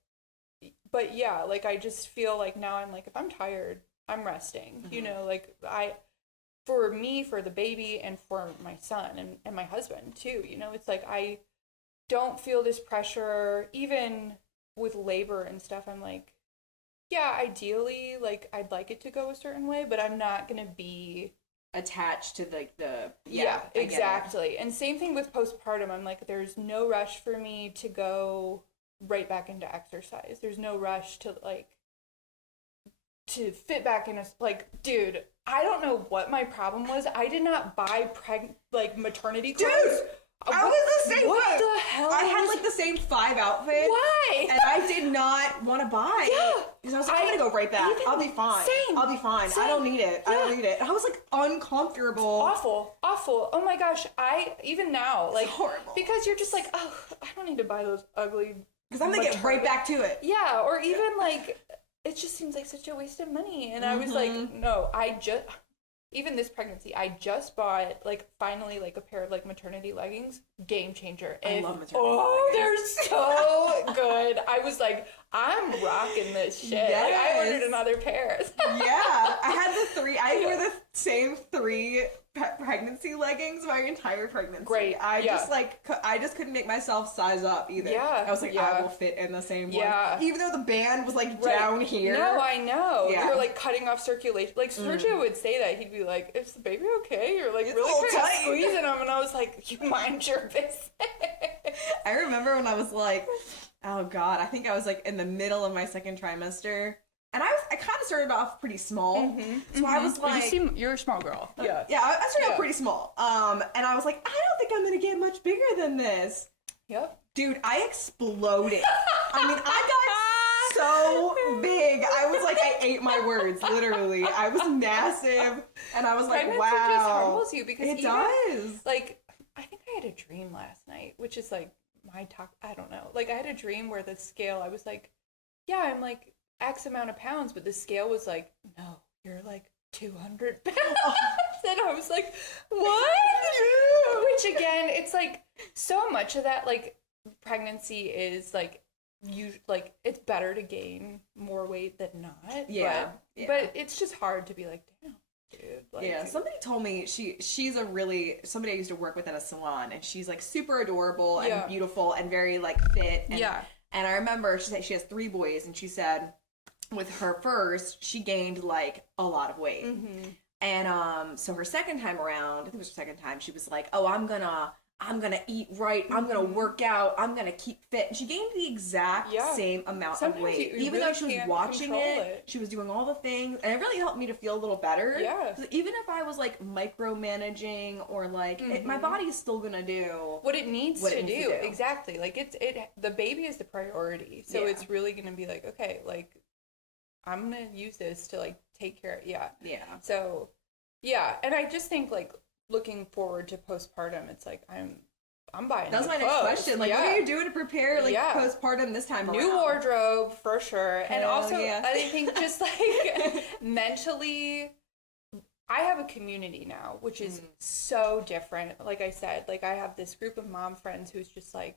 but yeah, like I just feel like now I'm like, if I'm tired, I'm resting, you know, like for me, for the baby and for my son and my husband too, you know, it's like I don't feel this pressure, even with labor and stuff. I'm like, yeah, ideally, like I'd like it to go a certain way, but I'm not gonna be attached to like the exactly. And same thing with postpartum. I'm like, there's no rush for me to go right back into exercise. There's no rush to like to fit back in a, like, dude, I don't know what my problem was. I did not buy maternity clothes. Dude, I was the same. What the hell? I had like the same 5 outfits. Why? And I did not want to buy. Yeah. Because I was like, I'm gonna go right back. I'll be fine. Same. I'll be fine. Same. I don't need it. I don't need it. And I was like uncomfortable. Awful. Oh my gosh. Even now, like, it's horrible. Because you're just like, oh, I don't need to buy those ugly. Because I'm gonna get right back to it. Yeah. Or even like, it just seems like such a waste of money. And I was like, no, even this pregnancy, I just bought, like, finally, like, a pair of, like, maternity leggings. Game changer. I love maternity leggings. They're so good. I was like, I'm rocking this shit. Yes. Like, I ordered another pair. Yeah. I wore the same 3 pregnancy leggings my entire pregnancy. Great. I just couldn't make myself size up either. Yeah. I was like, I will fit in the same one. Even though the band was like Right. down here. No, I know. Yeah. You're like cutting off circulation. Like Sergio would say that. He'd be like, "Is the baby okay?" You're like, It's really kind of tight. squeezing him, and I was like, "You mind your business." I remember when I was like, oh God, I think I was like in the middle of my 2nd trimester. And I kind of started off pretty small. So I was like, you're a small girl. Yeah. Yeah, I started out pretty small. And I was like, I don't think I'm going to get much bigger than this. Yep. Dude, I exploded. I mean, I got so big. I was like, I ate my words, literally. I was massive. And I was like, Pregnancy wow. just humbles you because it does. Like, I think I had a dream last night, which is like my talk. I don't know. Like, I had a dream where the scale, I was like, yeah, I'm like X amount of pounds, but the scale was like, no, you're like 200 pounds. And I was like, what? Which again, it's like so much of that, like, pregnancy is like, it's better to gain more weight than not. Yeah. But it's just hard to be like, damn. Dude, like, yeah, somebody told me she's somebody I used to work with at a salon, and she's like super adorable and beautiful and very like fit. And, and I remember she said she has 3 boys, and she said with her first she gained like a lot of weight, and so her second time around, I think it was her 2nd time, she was like, oh, I'm gonna eat right, I'm gonna work out, I'm gonna keep fit. And she gained the exact same amount of weight. Even though she was watching it, she was doing all the things, and it really helped me to feel a little better. Yeah. Even if I was like micromanaging or like my body is still gonna do what it needs to do. Exactly. Like the baby is the priority. So it's really gonna be like, okay, like I'm gonna use this to like take care of Yeah. So and I just think like looking forward to postpartum, it's like I'm buying. That's my next question. Like, what are you doing to prepare like postpartum this time around? New wardrobe for sure, and also I think just like mentally, I have a community now, which is so different. Like I said, like I have this group of mom friends who's just like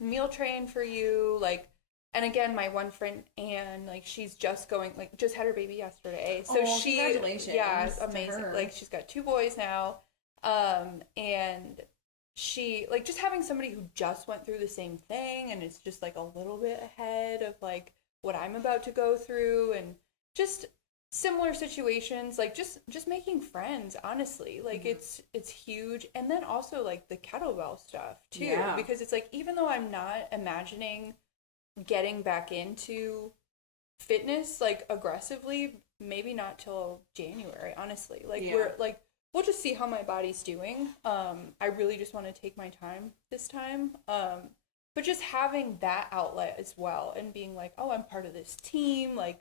meal train for you, like. And again, my one friend, Anne, like, she's just had her baby yesterday. So congratulations. Yeah, it's amazing. Like, she's got 2 boys now. And she, like, just having somebody who just went through the same thing and is just, like, a little bit ahead of, like, what I'm about to go through, and just similar situations, like, just making friends, honestly. Like, it's huge. And then also, like, the kettlebell stuff, too. Yeah. Because it's, like, even though I'm not imagining getting back into fitness like aggressively, maybe not till January, honestly. Like we'll just see how my body's doing. I really just want to take my time this time, but just having that outlet as well and being like, oh, I'm part of this team, like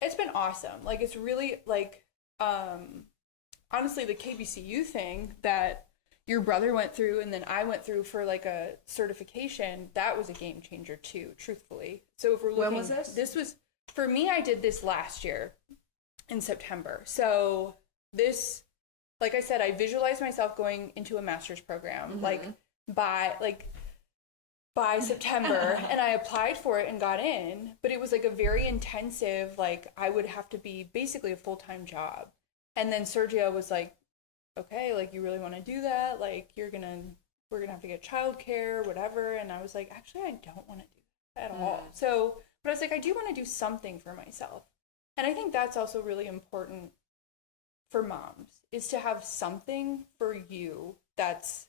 it's been awesome. Like it's really like honestly, the KBCU thing that your brother went through and then I went through for like a certification, that was a game changer too, truthfully. So if we're looking, when was this? This was, for me, I did this last year in September. So this, like I said, I visualized myself going into a master's program, like by September. And I applied for it and got in, but it was like a very intensive, like I would have to be basically a full-time job. And then Sergio was like, okay, like you really want to do that? Like we're gonna have to get childcare, whatever. And I was like, actually, I don't want to do that at all. So, but I was like, I do want to do something for myself. And I think that's also really important for moms, is to have something for you that's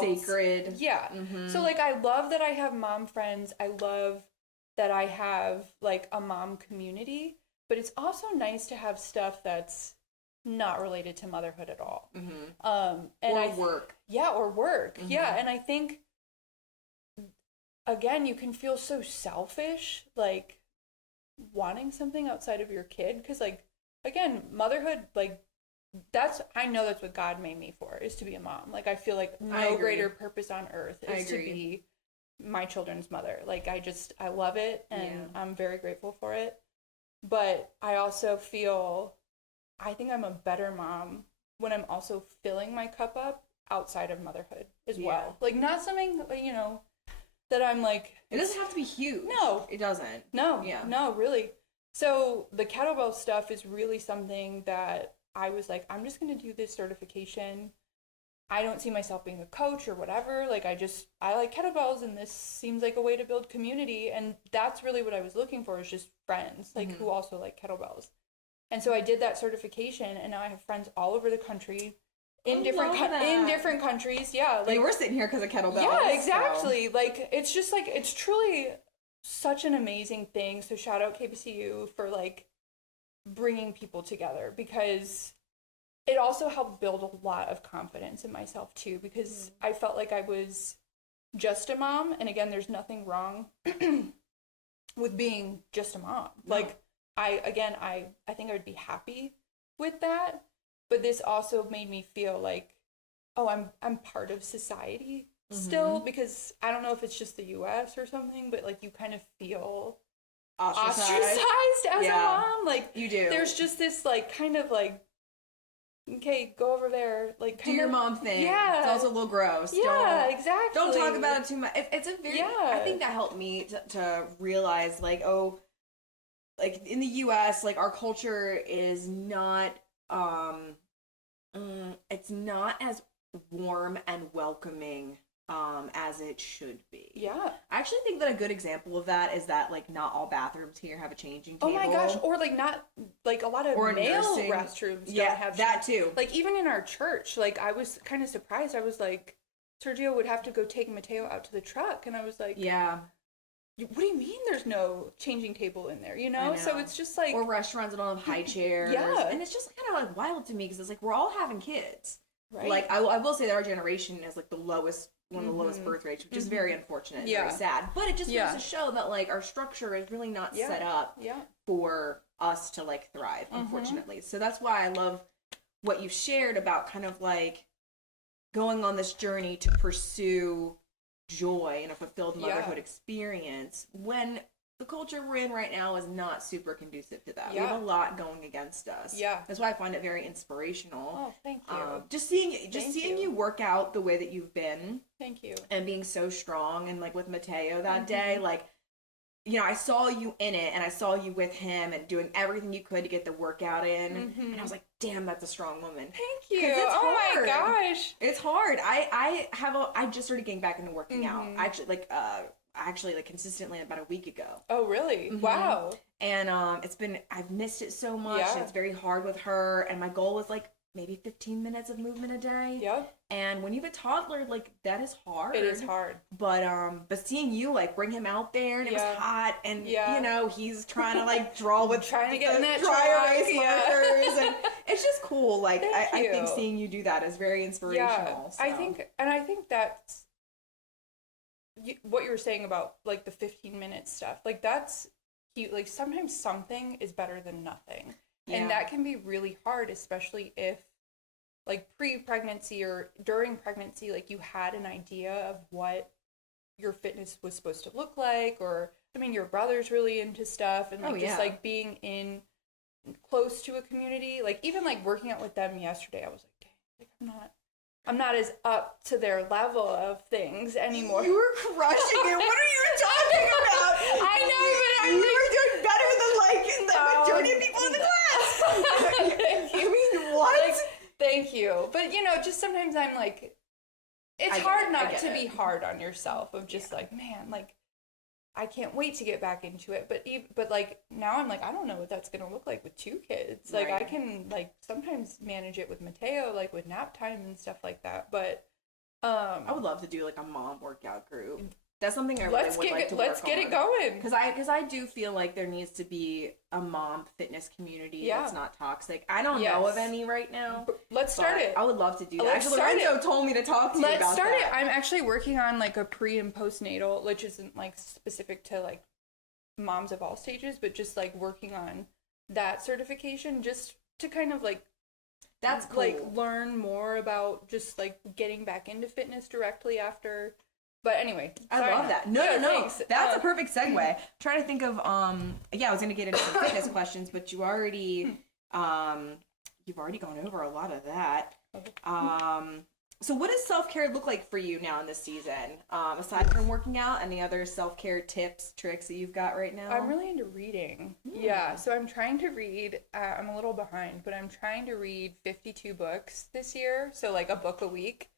sacred. Yeah. So like, I love that I have mom friends. I love that I have like a mom community, but it's also nice to have stuff that's not related to motherhood at all. And work. Yeah, or work. Yeah. And I think, again, you can feel so selfish, like wanting something outside of your kid. Because like, again, motherhood, like I know that's what God made me for, is to be a mom. Like I feel like no greater purpose on earth is to be my children's mother. Like I love it, and I'm very grateful for it. But I also feel, I think I'm a better mom when I'm also filling my cup up outside of motherhood as well. Like not something, you know, that I'm like, it doesn't have to be huge. No, it doesn't. No, no, really. So the kettlebell stuff is really something that I was like, I'm just going to do this certification. I don't see myself being a coach or whatever. Like I like kettlebells, and this seems like a way to build community. And that's really what I was looking for, is just friends, like who also like kettlebells. And so I did that certification, and now I have friends all over the country in different countries. Yeah. Like we're sitting here because of kettlebells. Yeah, exactly. So. Like, it's just like, it's truly such an amazing thing. So shout out KBCU for like bringing people together, because it also helped build a lot of confidence in myself too, because I felt like I was just a mom. And again, there's nothing wrong with being just a mom. No. Like I think I would be happy with that, but this also made me feel like, oh, I'm part of society still, because I don't know if it's just the US or something, but like you kind of feel ostracized as a mom. Like you do. There's just this like kind of like, okay, go over there, like do your mom thing. Yeah, it's also a little gross. Exactly. Don't talk about it too much. It's a very. I think that helped me to realize, like, oh, like in the U.S., like our culture is not, it's not as warm and welcoming as it should be. Yeah. I actually think that a good example of that is that like not all bathrooms here have a changing table. Oh my gosh, or like not like a lot of male restrooms don't have that too. Like even in our church, like I was kind of surprised. I was like, Sergio would have to go take Mateo out to the truck, and I was like, yeah. What do you mean there's no changing table in there, you know? So it's just like, or restaurants that don't have high chairs. Yeah. And it's just kind of like wild to me, because it's like we're all having kids. Right. Like I will say that our generation has like one of the lowest birth rates, which is very unfortunate and very sad. But it just goes to show that like our structure is really not set up for us to like thrive, unfortunately. So that's why I love what you've shared about kind of like going on this journey to pursue joy and a fulfilled motherhood experience, when the culture we're in right now is not super conducive to that. We have a lot going against us. Yeah. That's why I find it very inspirational. Oh, thank you. Just seeing you work out the way that you've been. Thank you. And being so strong, and like with Mateo that day, like, you know, I saw you in it, and I saw you with him and doing everything you could to get the workout in. And I was like, damn, that's a strong woman. Thank you. It's hard. My gosh. It's hard. I just started getting back into working out. I actually like consistently about a week ago. Oh, really? Wow. And I've missed it so much. And it's very hard with her. And my goal was like maybe 15 minutes of movement a day. Yep. And when you have a toddler, like that is hard. It is hard. But seeing you like bring him out there, and it was hot, and you know, he's trying to like draw with trying to get in that dry erase markers, and it's just cool. Like I think seeing you do that is very inspirational. So. I think that's what you were saying about like the 15-minute stuff. Like that's cute. Like sometimes something is better than nothing. And that can be really hard, especially if like pre-pregnancy or during pregnancy, like you had an idea of what your fitness was supposed to look like, or I mean, your brother's really into stuff, and like just like being in close to a community, like even like working out with them yesterday, I was like, dang, like I'm not as up to their level of things anymore. You were crushing it. What are you talking about? I know, but you were doing better than like the majority of people in the class. Thank you. You mean what? Like, thank you. But you know, just sometimes I'm like, it's hard not to be hard on yourself. Of just like, man, like, I can't wait to get back into it. But like now I'm like, I don't know what that's gonna look like with 2 kids. Like I can like sometimes manage it with Mateo, like with nap time and stuff like that. But I would love to do like a mom workout group. That's something I really would like to work on. Let's get it going. Because I do feel like there needs to be a mom fitness community that's not toxic. I don't know of any right now. Let's start it. I would love to do that. Actually, Lorenzo told me to talk to you about that. Let's start it. I'm actually working on like a pre and postnatal, which isn't like specific to like moms of all stages, but just like working on that certification just to kind of like that's cool. Like learn more about just like getting back into fitness directly after. But anyway, I love that. No. Thanks. That's a perfect segue. I'm trying to think of I was gonna get into some fitness questions, but you've already gone over a lot of that. So what does self-care look like for you now in this season? Aside from working out, any other self-care tips, tricks that you've got right now? I'm really into reading. Yeah, so I'm trying to read, I'm a little behind, but I'm trying to read 52 books this year, so like a book a week.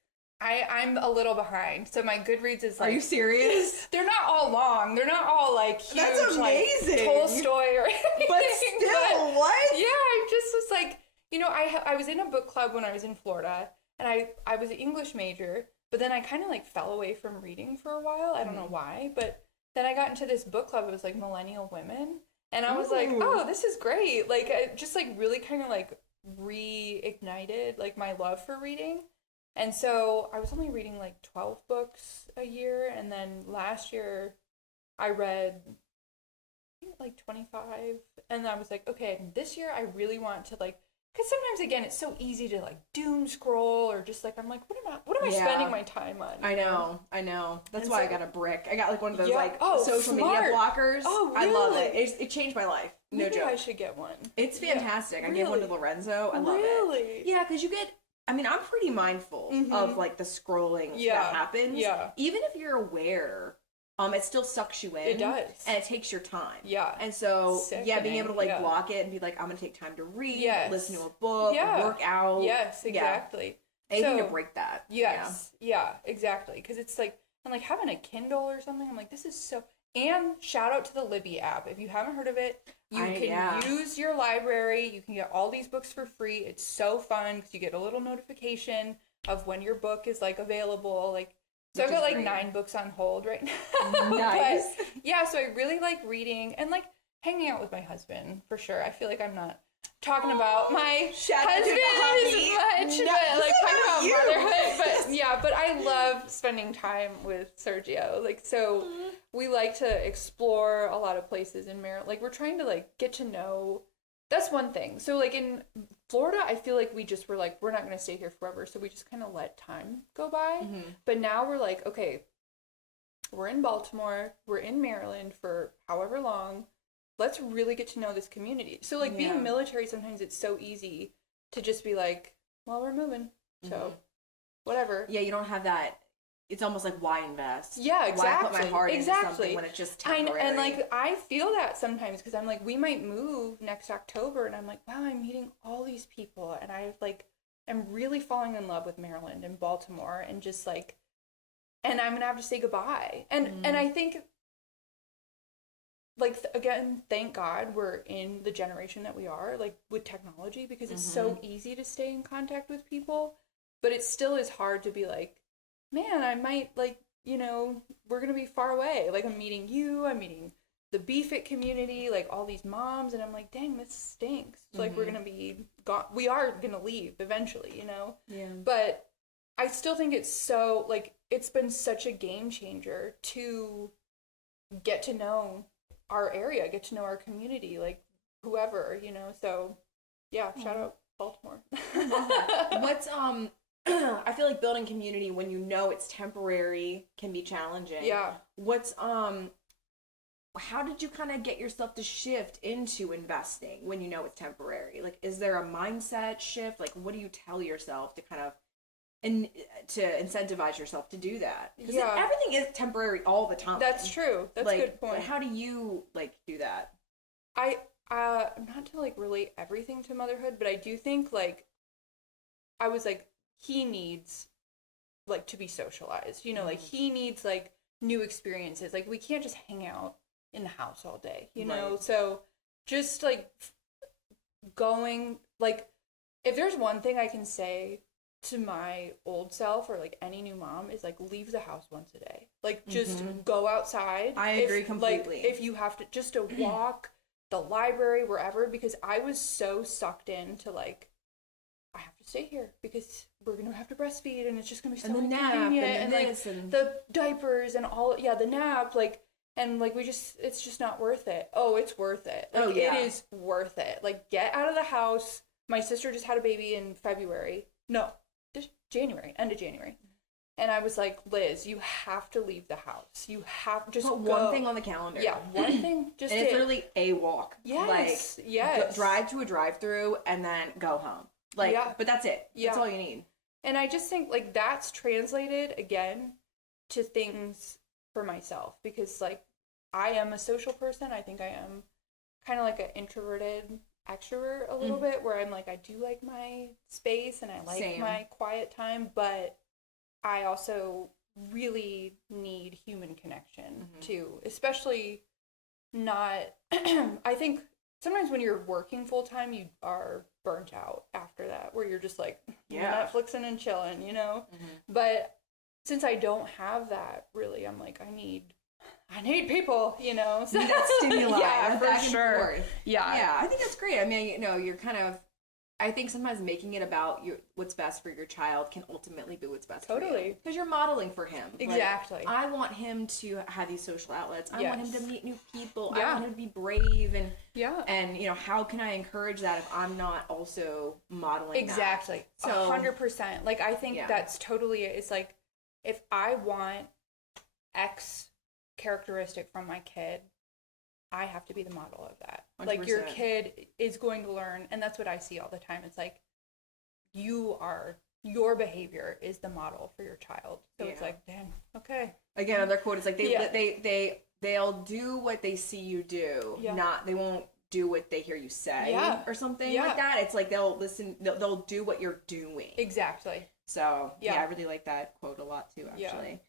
I'm a little behind, so my Goodreads is like... Are you serious? They're not all long. They're not all like huge, that's amazing. Like Tolstoy or anything. But still, what? Yeah, I just was like, you know, I was in a book club when I was in Florida, and I was an English major, but then I kind of like fell away from reading for a while. I don't know why, but then I got into this book club. It was like Millennial Women, and I was like, oh, this is great. Like, I just like really kind of like reignited like my love for reading. And so I was only reading like 12 books a year, and then last year I read I think like 25, and I was like, okay, this year I really want to like, because sometimes again it's so easy to like doom scroll or just like I'm like, what am I spending my time on? I know. That's why I got a brick. I got like one of those social smart. media blockers. Oh, really? I love it. It changed my life. No Maybe joke. I should get one. It's fantastic. Yeah, I gave one to Lorenzo. I love it. Really? Yeah, because you get. I mean, I'm pretty mindful of like the scrolling that happens. Yeah. Even if you're aware, it still sucks you in. It does. And it takes your time. Yeah. And so, being able to like block it and be like, I'm going to take time to read, listen to a book, work out. Yes, exactly. Anything to break that. Yes. Yeah, exactly. Because it's like, I'm like having a Kindle or something. I'm like, this is so. And shout out to the Libby app. If you haven't heard of it, you can use your library. You can get all these books for free. It's so fun because you get a little notification of when your book is like available. Like, so I've got like 9 books on hold right now. Nice. But, yeah, so I really like reading and like hanging out with my husband for sure. I feel like I'm not talking about my husband as much, but like talking about motherhood. But yeah, but I love spending time with Sergio. Like, so we like to explore a lot of places in Maryland. Like, we're trying to like get to know. That's one thing. So like in Florida, I feel like we just were like, we're not going to stay here forever. So we just kind of let time go by. But now we're like, okay, we're in Baltimore, we're in Maryland for however long. Let's really get to know this community. So like being military, sometimes it's so easy to just be like, well, we're moving. So whatever. Yeah, you don't have that. It's almost like, why invest? Yeah, exactly. Why put my heart into something when it's just temporary? And like, I feel that sometimes because I'm like, we might move next October, and I'm like, wow, I'm meeting all these people, and I like, I'm really falling in love with Maryland and Baltimore, and just like, and I'm gonna have to say goodbye. And I think, like, again, thank God we're in the generation that we are, like, with technology, because it's so easy to stay in contact with people, but it still is hard to be like, man, I might, like, you know, we're going to be far away. Like, I'm meeting you, I'm meeting the BFIT community, like, all these moms, and I'm like, dang, this stinks. It's like, we're going to be gone. We are going to leave eventually, you know? Yeah. But I still think it's so, like, it's been such a game changer to get to know our area, get to know our community, like, whoever, you know? So, yeah, shout out Baltimore. What's, I feel like building community when you know it's temporary can be challenging. Yeah. What's, how did you kind of get yourself to shift into investing when you know it's temporary? Like, is there a mindset shift? Like, what do you tell yourself to kind of and to incentivize yourself to do that. Because everything is temporary all the time. That's true. That's a good point. How do you do that? Not to relate everything to motherhood, but I do think I was he needs to be socialized, you know, he needs new experiences. We can't just hang out in the house all day, you know? So just going, if there's one thing I can say to my old self or any new mom is leave the house once a day. Just go outside. I agree completely. If you have to, just to walk, the library, wherever, because I was so sucked into I have to stay here because we're gonna have to breastfeed and it's just gonna be so inconvenient, and the diapers and all, the nap, and it's just not worth it. Oh, it's worth it. It is worth it. Get out of the house. My sister just had a baby in February. No, just January, end of January. And I was like, Liz, you have to leave the house. You have just put one thing on the calendar. Yeah, one thing. Just and it's literally a walk. Yes, drive to a drive-through and then go home. But that's it. Yeah. That's all you need. And I just think that's translated again to things for myself, because I am a social person. I think I am kind of an introverted extrovert a little bit, where I'm I do like my space and I like my quiet time, but I also really need human connection too, especially not, I think sometimes when you're working full time, you are burnt out after that, where you're just Netflixing and chilling, you know? But since I don't have that really, I'm I need people, you know? So, that stimuli. Yeah, for sure. Yeah. Yeah, I think that's great. I mean, you know, you're kind of, I think sometimes making it about what's best for your child can ultimately be what's best for you. Because you're modeling for him. Exactly. I want him to have these social outlets. I want him to meet new people. I want him to be brave. And, you know, how can I encourage that if I'm not also modeling exactly. that? So 100%. I think that's totally it. It's if I want X characteristic from my kid, I have to be the model of that. 100%. Your kid is going to learn, and that's what I see all the time. It's your behavior is the model for your child. So it's damn, okay. Again, another quote is they'll do what they see you do, not they won't do what they hear you say or something like that. It's they'll listen, they'll do what you're doing. Exactly. So I really like that quote a lot too, actually.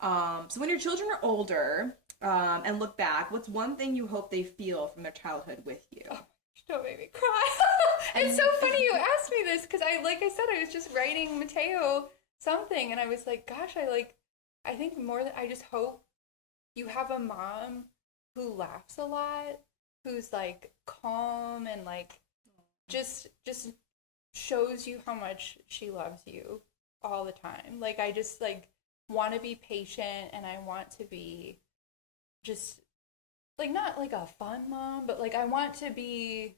So when your children are older, and look back, what's one thing you hope they feel from their childhood with you? Oh, don't make me cry. It's so funny you asked me this, because I said, I was just writing Mateo something, and I was gosh, I think more than, I just hope you have a mom who laughs a lot, who's calm and just shows you how much she loves you all the time. I just want to be patient, and I want to be just not a fun mom, but I want to be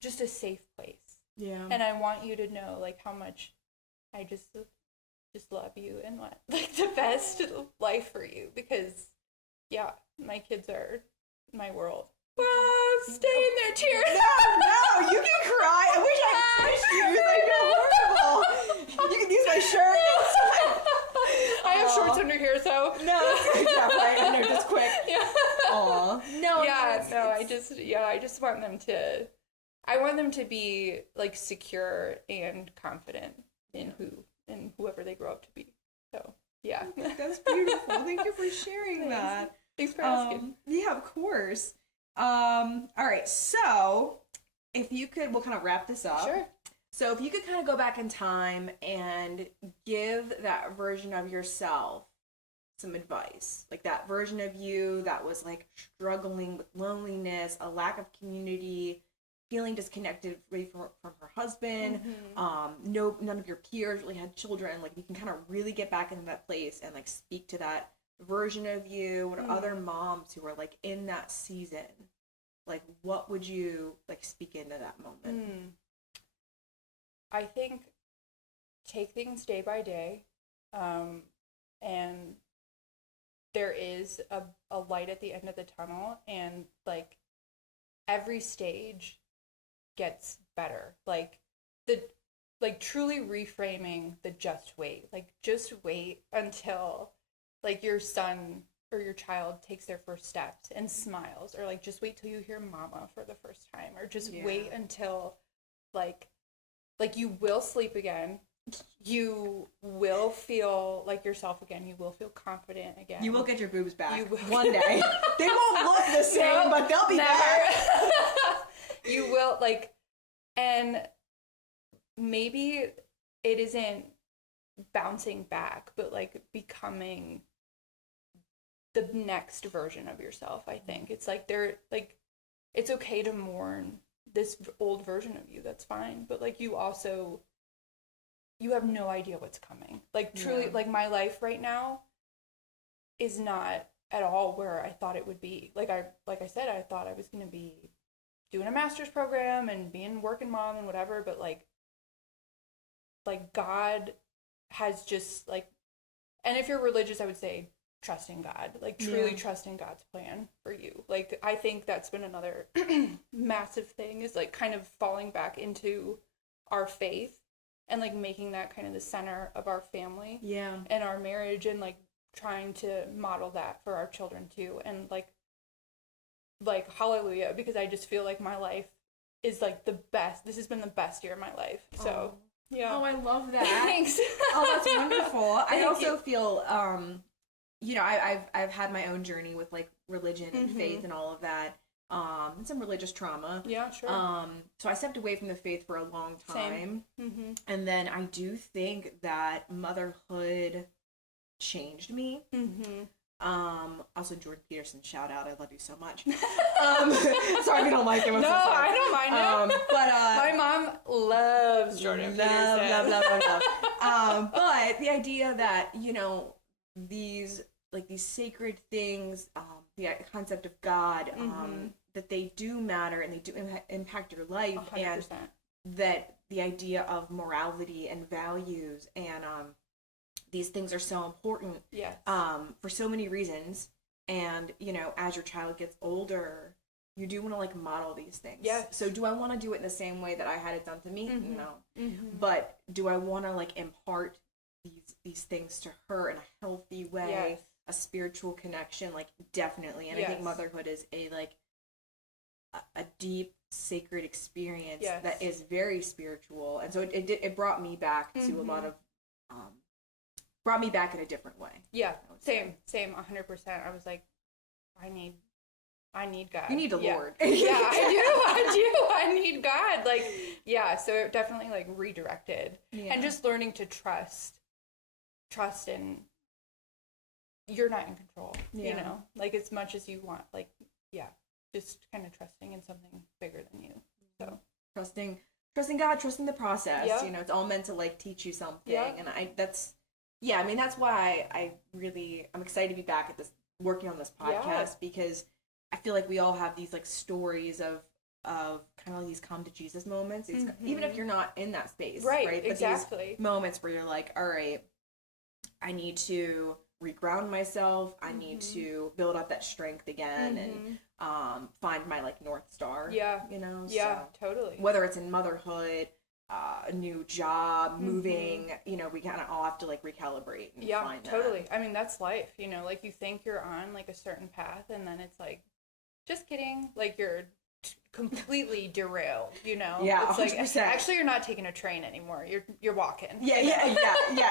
just a safe place. Yeah. And I want you to know how much I just love you and want the best life for you, because my kids are my world. Stay in there, tears. No, you can cry. I wish I could touch you. I feel horrible. You can use my shirt. I have shorts under here, so no, right under, just quick. Yeah. Aw. No. I just want them to. I want them to be secure and confident in whoever they grow up to be. So yeah. That's beautiful. Thank you for sharing that. Thanks for asking. Yeah, of course. All right. So if you could, we'll kind of wrap this up. Sure. So if you could kind of go back in time and give that version of yourself some advice, that version of you that was struggling with loneliness, a lack of community, feeling disconnected from her husband, none of your peers really had children, you can kind of really get back into that place and speak to that version of you and other moms who are in that season. What would you speak into that moment? I think take things day by day, and there is a light at the end of the tunnel, and every stage gets better. like truly reframing the just wait. Like just wait until like your son or your child takes their first steps and smiles, or like just wait till you hear mama for the first time, or just wait until like you will sleep again. You will feel like yourself again. You will feel confident again. You will get your boobs back one day. They won't look the same, but they'll be back. You will, like, and maybe it isn't bouncing back, but like becoming the next version of yourself. I think it's like it's okay to mourn this old version of you. That's fine. But like you have no idea what's coming. Like truly, like my life right now is not at all where I thought it would be. Like I said, I thought I was going to be doing a master's program and being working mom and whatever. But like God has just like, and if you're religious, I would say trusting God, like truly trusting God's plan for you. Like I think that's been another massive thing, is like kind of falling back into our faith and like making that kind of the center of our family and our marriage, and like trying to model that for our children too. And like hallelujah, because I just feel like my life is like the best. This has been the best year of my life. So Oh, I love that. Thanks. Oh, that's wonderful. I also feel I've had my own journey with like religion and faith and all of that. And some religious trauma. Yeah, sure. So I stepped away from the faith for a long time. And then I do think that motherhood changed me. Also Jordan Peterson, shout out, I love you so much. Sorry if you don't like him. No, I don't mind him. But my mom loves Jordan Peterson. Love. But the idea that, you know, these sacred things, the concept of God, that they do matter and they do impact your life, 100%. And that the idea of morality and values and these things are so important for so many reasons. And, you know, as your child gets older, you do want to like model these things. Yes. So do I want to do it in the same way that I had it done to me? No. But do I want to like impart these things to her in a healthy way, a spiritual connection? Like definitely. And I think motherhood is a deep sacred experience that is very spiritual. And so it brought me back to a lot of brought me back in a different way. Yeah, same 100%. I was like, I need God. You need the Lord. Yeah, I need God. Like, yeah, so it definitely like redirected. And just learning to trust in, you're not in control, you know, like as much as you want, like, just kind of trusting in something bigger than you. So trusting God, trusting the process, you know, it's all meant to like teach you something. And that's why I'm excited to be back at this, working on this podcast, because I feel like we all have these like stories of kind of like these come to Jesus moments. It's, even if you're not in that space, right? But exactly. These moments where you're like, all right, I need to reground myself. I need to build up that strength again and find my like North Star. Yeah. You know? Yeah, so, totally. Whether it's in motherhood, a new job, moving, you know, we kind of all have to like recalibrate and find totally that. I mean, that's life, you know, like you think you're on like a certain path and then it's like, just kidding, like you're completely derailed, you know? Yeah, it's 100%. Like actually you're not taking a train anymore, you're walking. Yeah.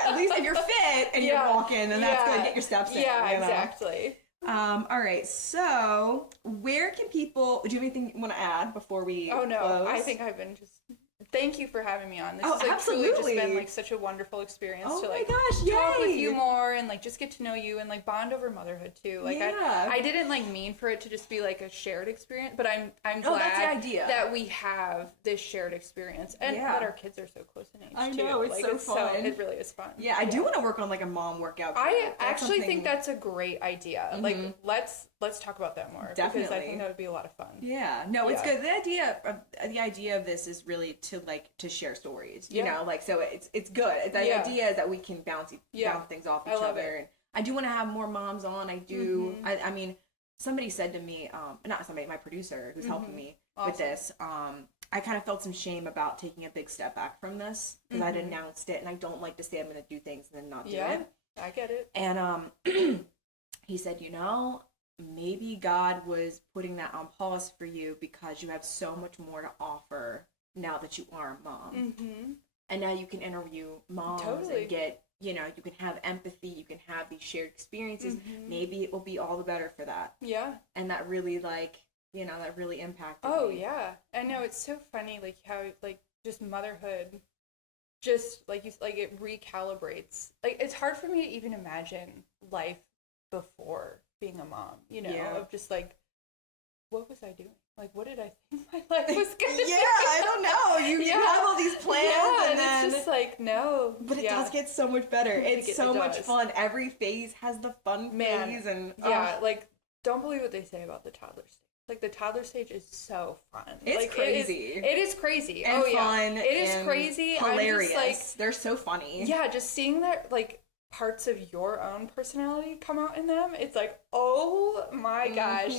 At least if you're fit and you're walking, and that's gonna get your steps in. Yeah, exactly. All right, so where can people, do you have anything you want to add before we close? I think I've been just, thank you for having me on. This has like absolutely. Truly just been like such a wonderful experience to like gosh, talk with you more and like just get to know you and like bond over motherhood too. Like I didn't like mean for it to just be like a shared experience, but I'm glad that's the idea. That we have this shared experience and that our kids are so close in age too. I know, it's like, so fun. It really is fun. Yeah, I do want to work on like a mom workout. I actually think that's a great idea. Like let's talk about that more. Definitely. Because I think that would be a lot of fun. Yeah. No, it's good. The idea of this is really to share stories. You know, like so it's good. The idea is that we can bounce things off each other. And I do want to have more moms on. I do. I mean, somebody said to me, not somebody, my producer who's helping me with this, I kind of felt some shame about taking a big step back from this because I'd announced it, and I don't like to say I'm going to do things and then not do it. I get it. And he said, you know, maybe God was putting that on pause for you because you have so much more to offer now that you are a mom. And now you can interview moms and get, you know, you can have empathy, you can have these shared experiences. Maybe it will be all the better for that. Yeah. And that really, like, you know, that really impacted me. Yeah. I know, it's so funny, like, how, like, just motherhood, just, like, it recalibrates. Like, it's hard for me to even imagine life before being a mom, you know, of just, like, what was I doing? Like, what did I think my life was going to be? I don't know. You have all these plans, and then it's just like, no. But it does get so much better. It's so much fun. Every phase has the fun phase, and like, don't believe what they say about the toddler stage. Like, the toddler stage is so fun. It's like, crazy. It is crazy. And fun. It is crazy. Hilarious. I'm just, like, they're so funny. Yeah, just seeing that, like, parts of your own personality come out in them. It's like, oh my gosh.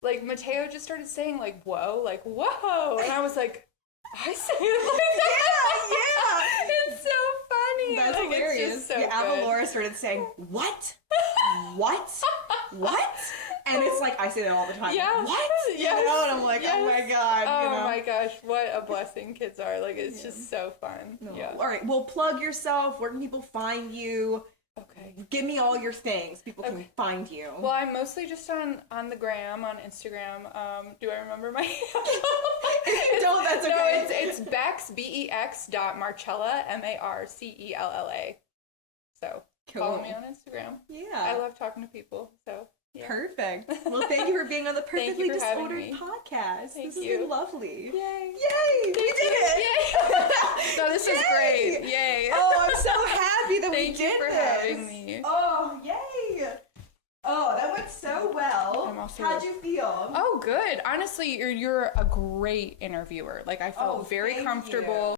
Like Mateo just started saying, like, whoa. And I was like, I say it like that. Yeah. It's so funny. That's like, hilarious. It's just so Avalora started saying, what? And it's like, I say that all the time. Yeah. What? Yes. You know? And I'm like, oh my God. Oh you know? my gosh. What a blessing kids are. Like, it's just so fun. No. Yeah. All right. Well, plug yourself. Where can people find you? Okay. Give me all your things. People can find you. Well, I'm mostly just on the gram, on Instagram. Do I remember my Don't, that's okay. No, it's Bex, Bex.Marcella, Marcella. So follow me on Instagram. Yeah. I love talking to people. So yeah. Perfect. Well, thank you for being on the Perfectly Disordered podcast. Thank this you. has been lovely. Yay. Yay. We did it. Yay. No, this is great. Yay. Oh, I'm so happy that we did this. Thank you for having me. Oh, yay. Oh, that went so well. How'd you feel? Oh, good. Honestly, you're a great interviewer. Like, I felt very comfortable.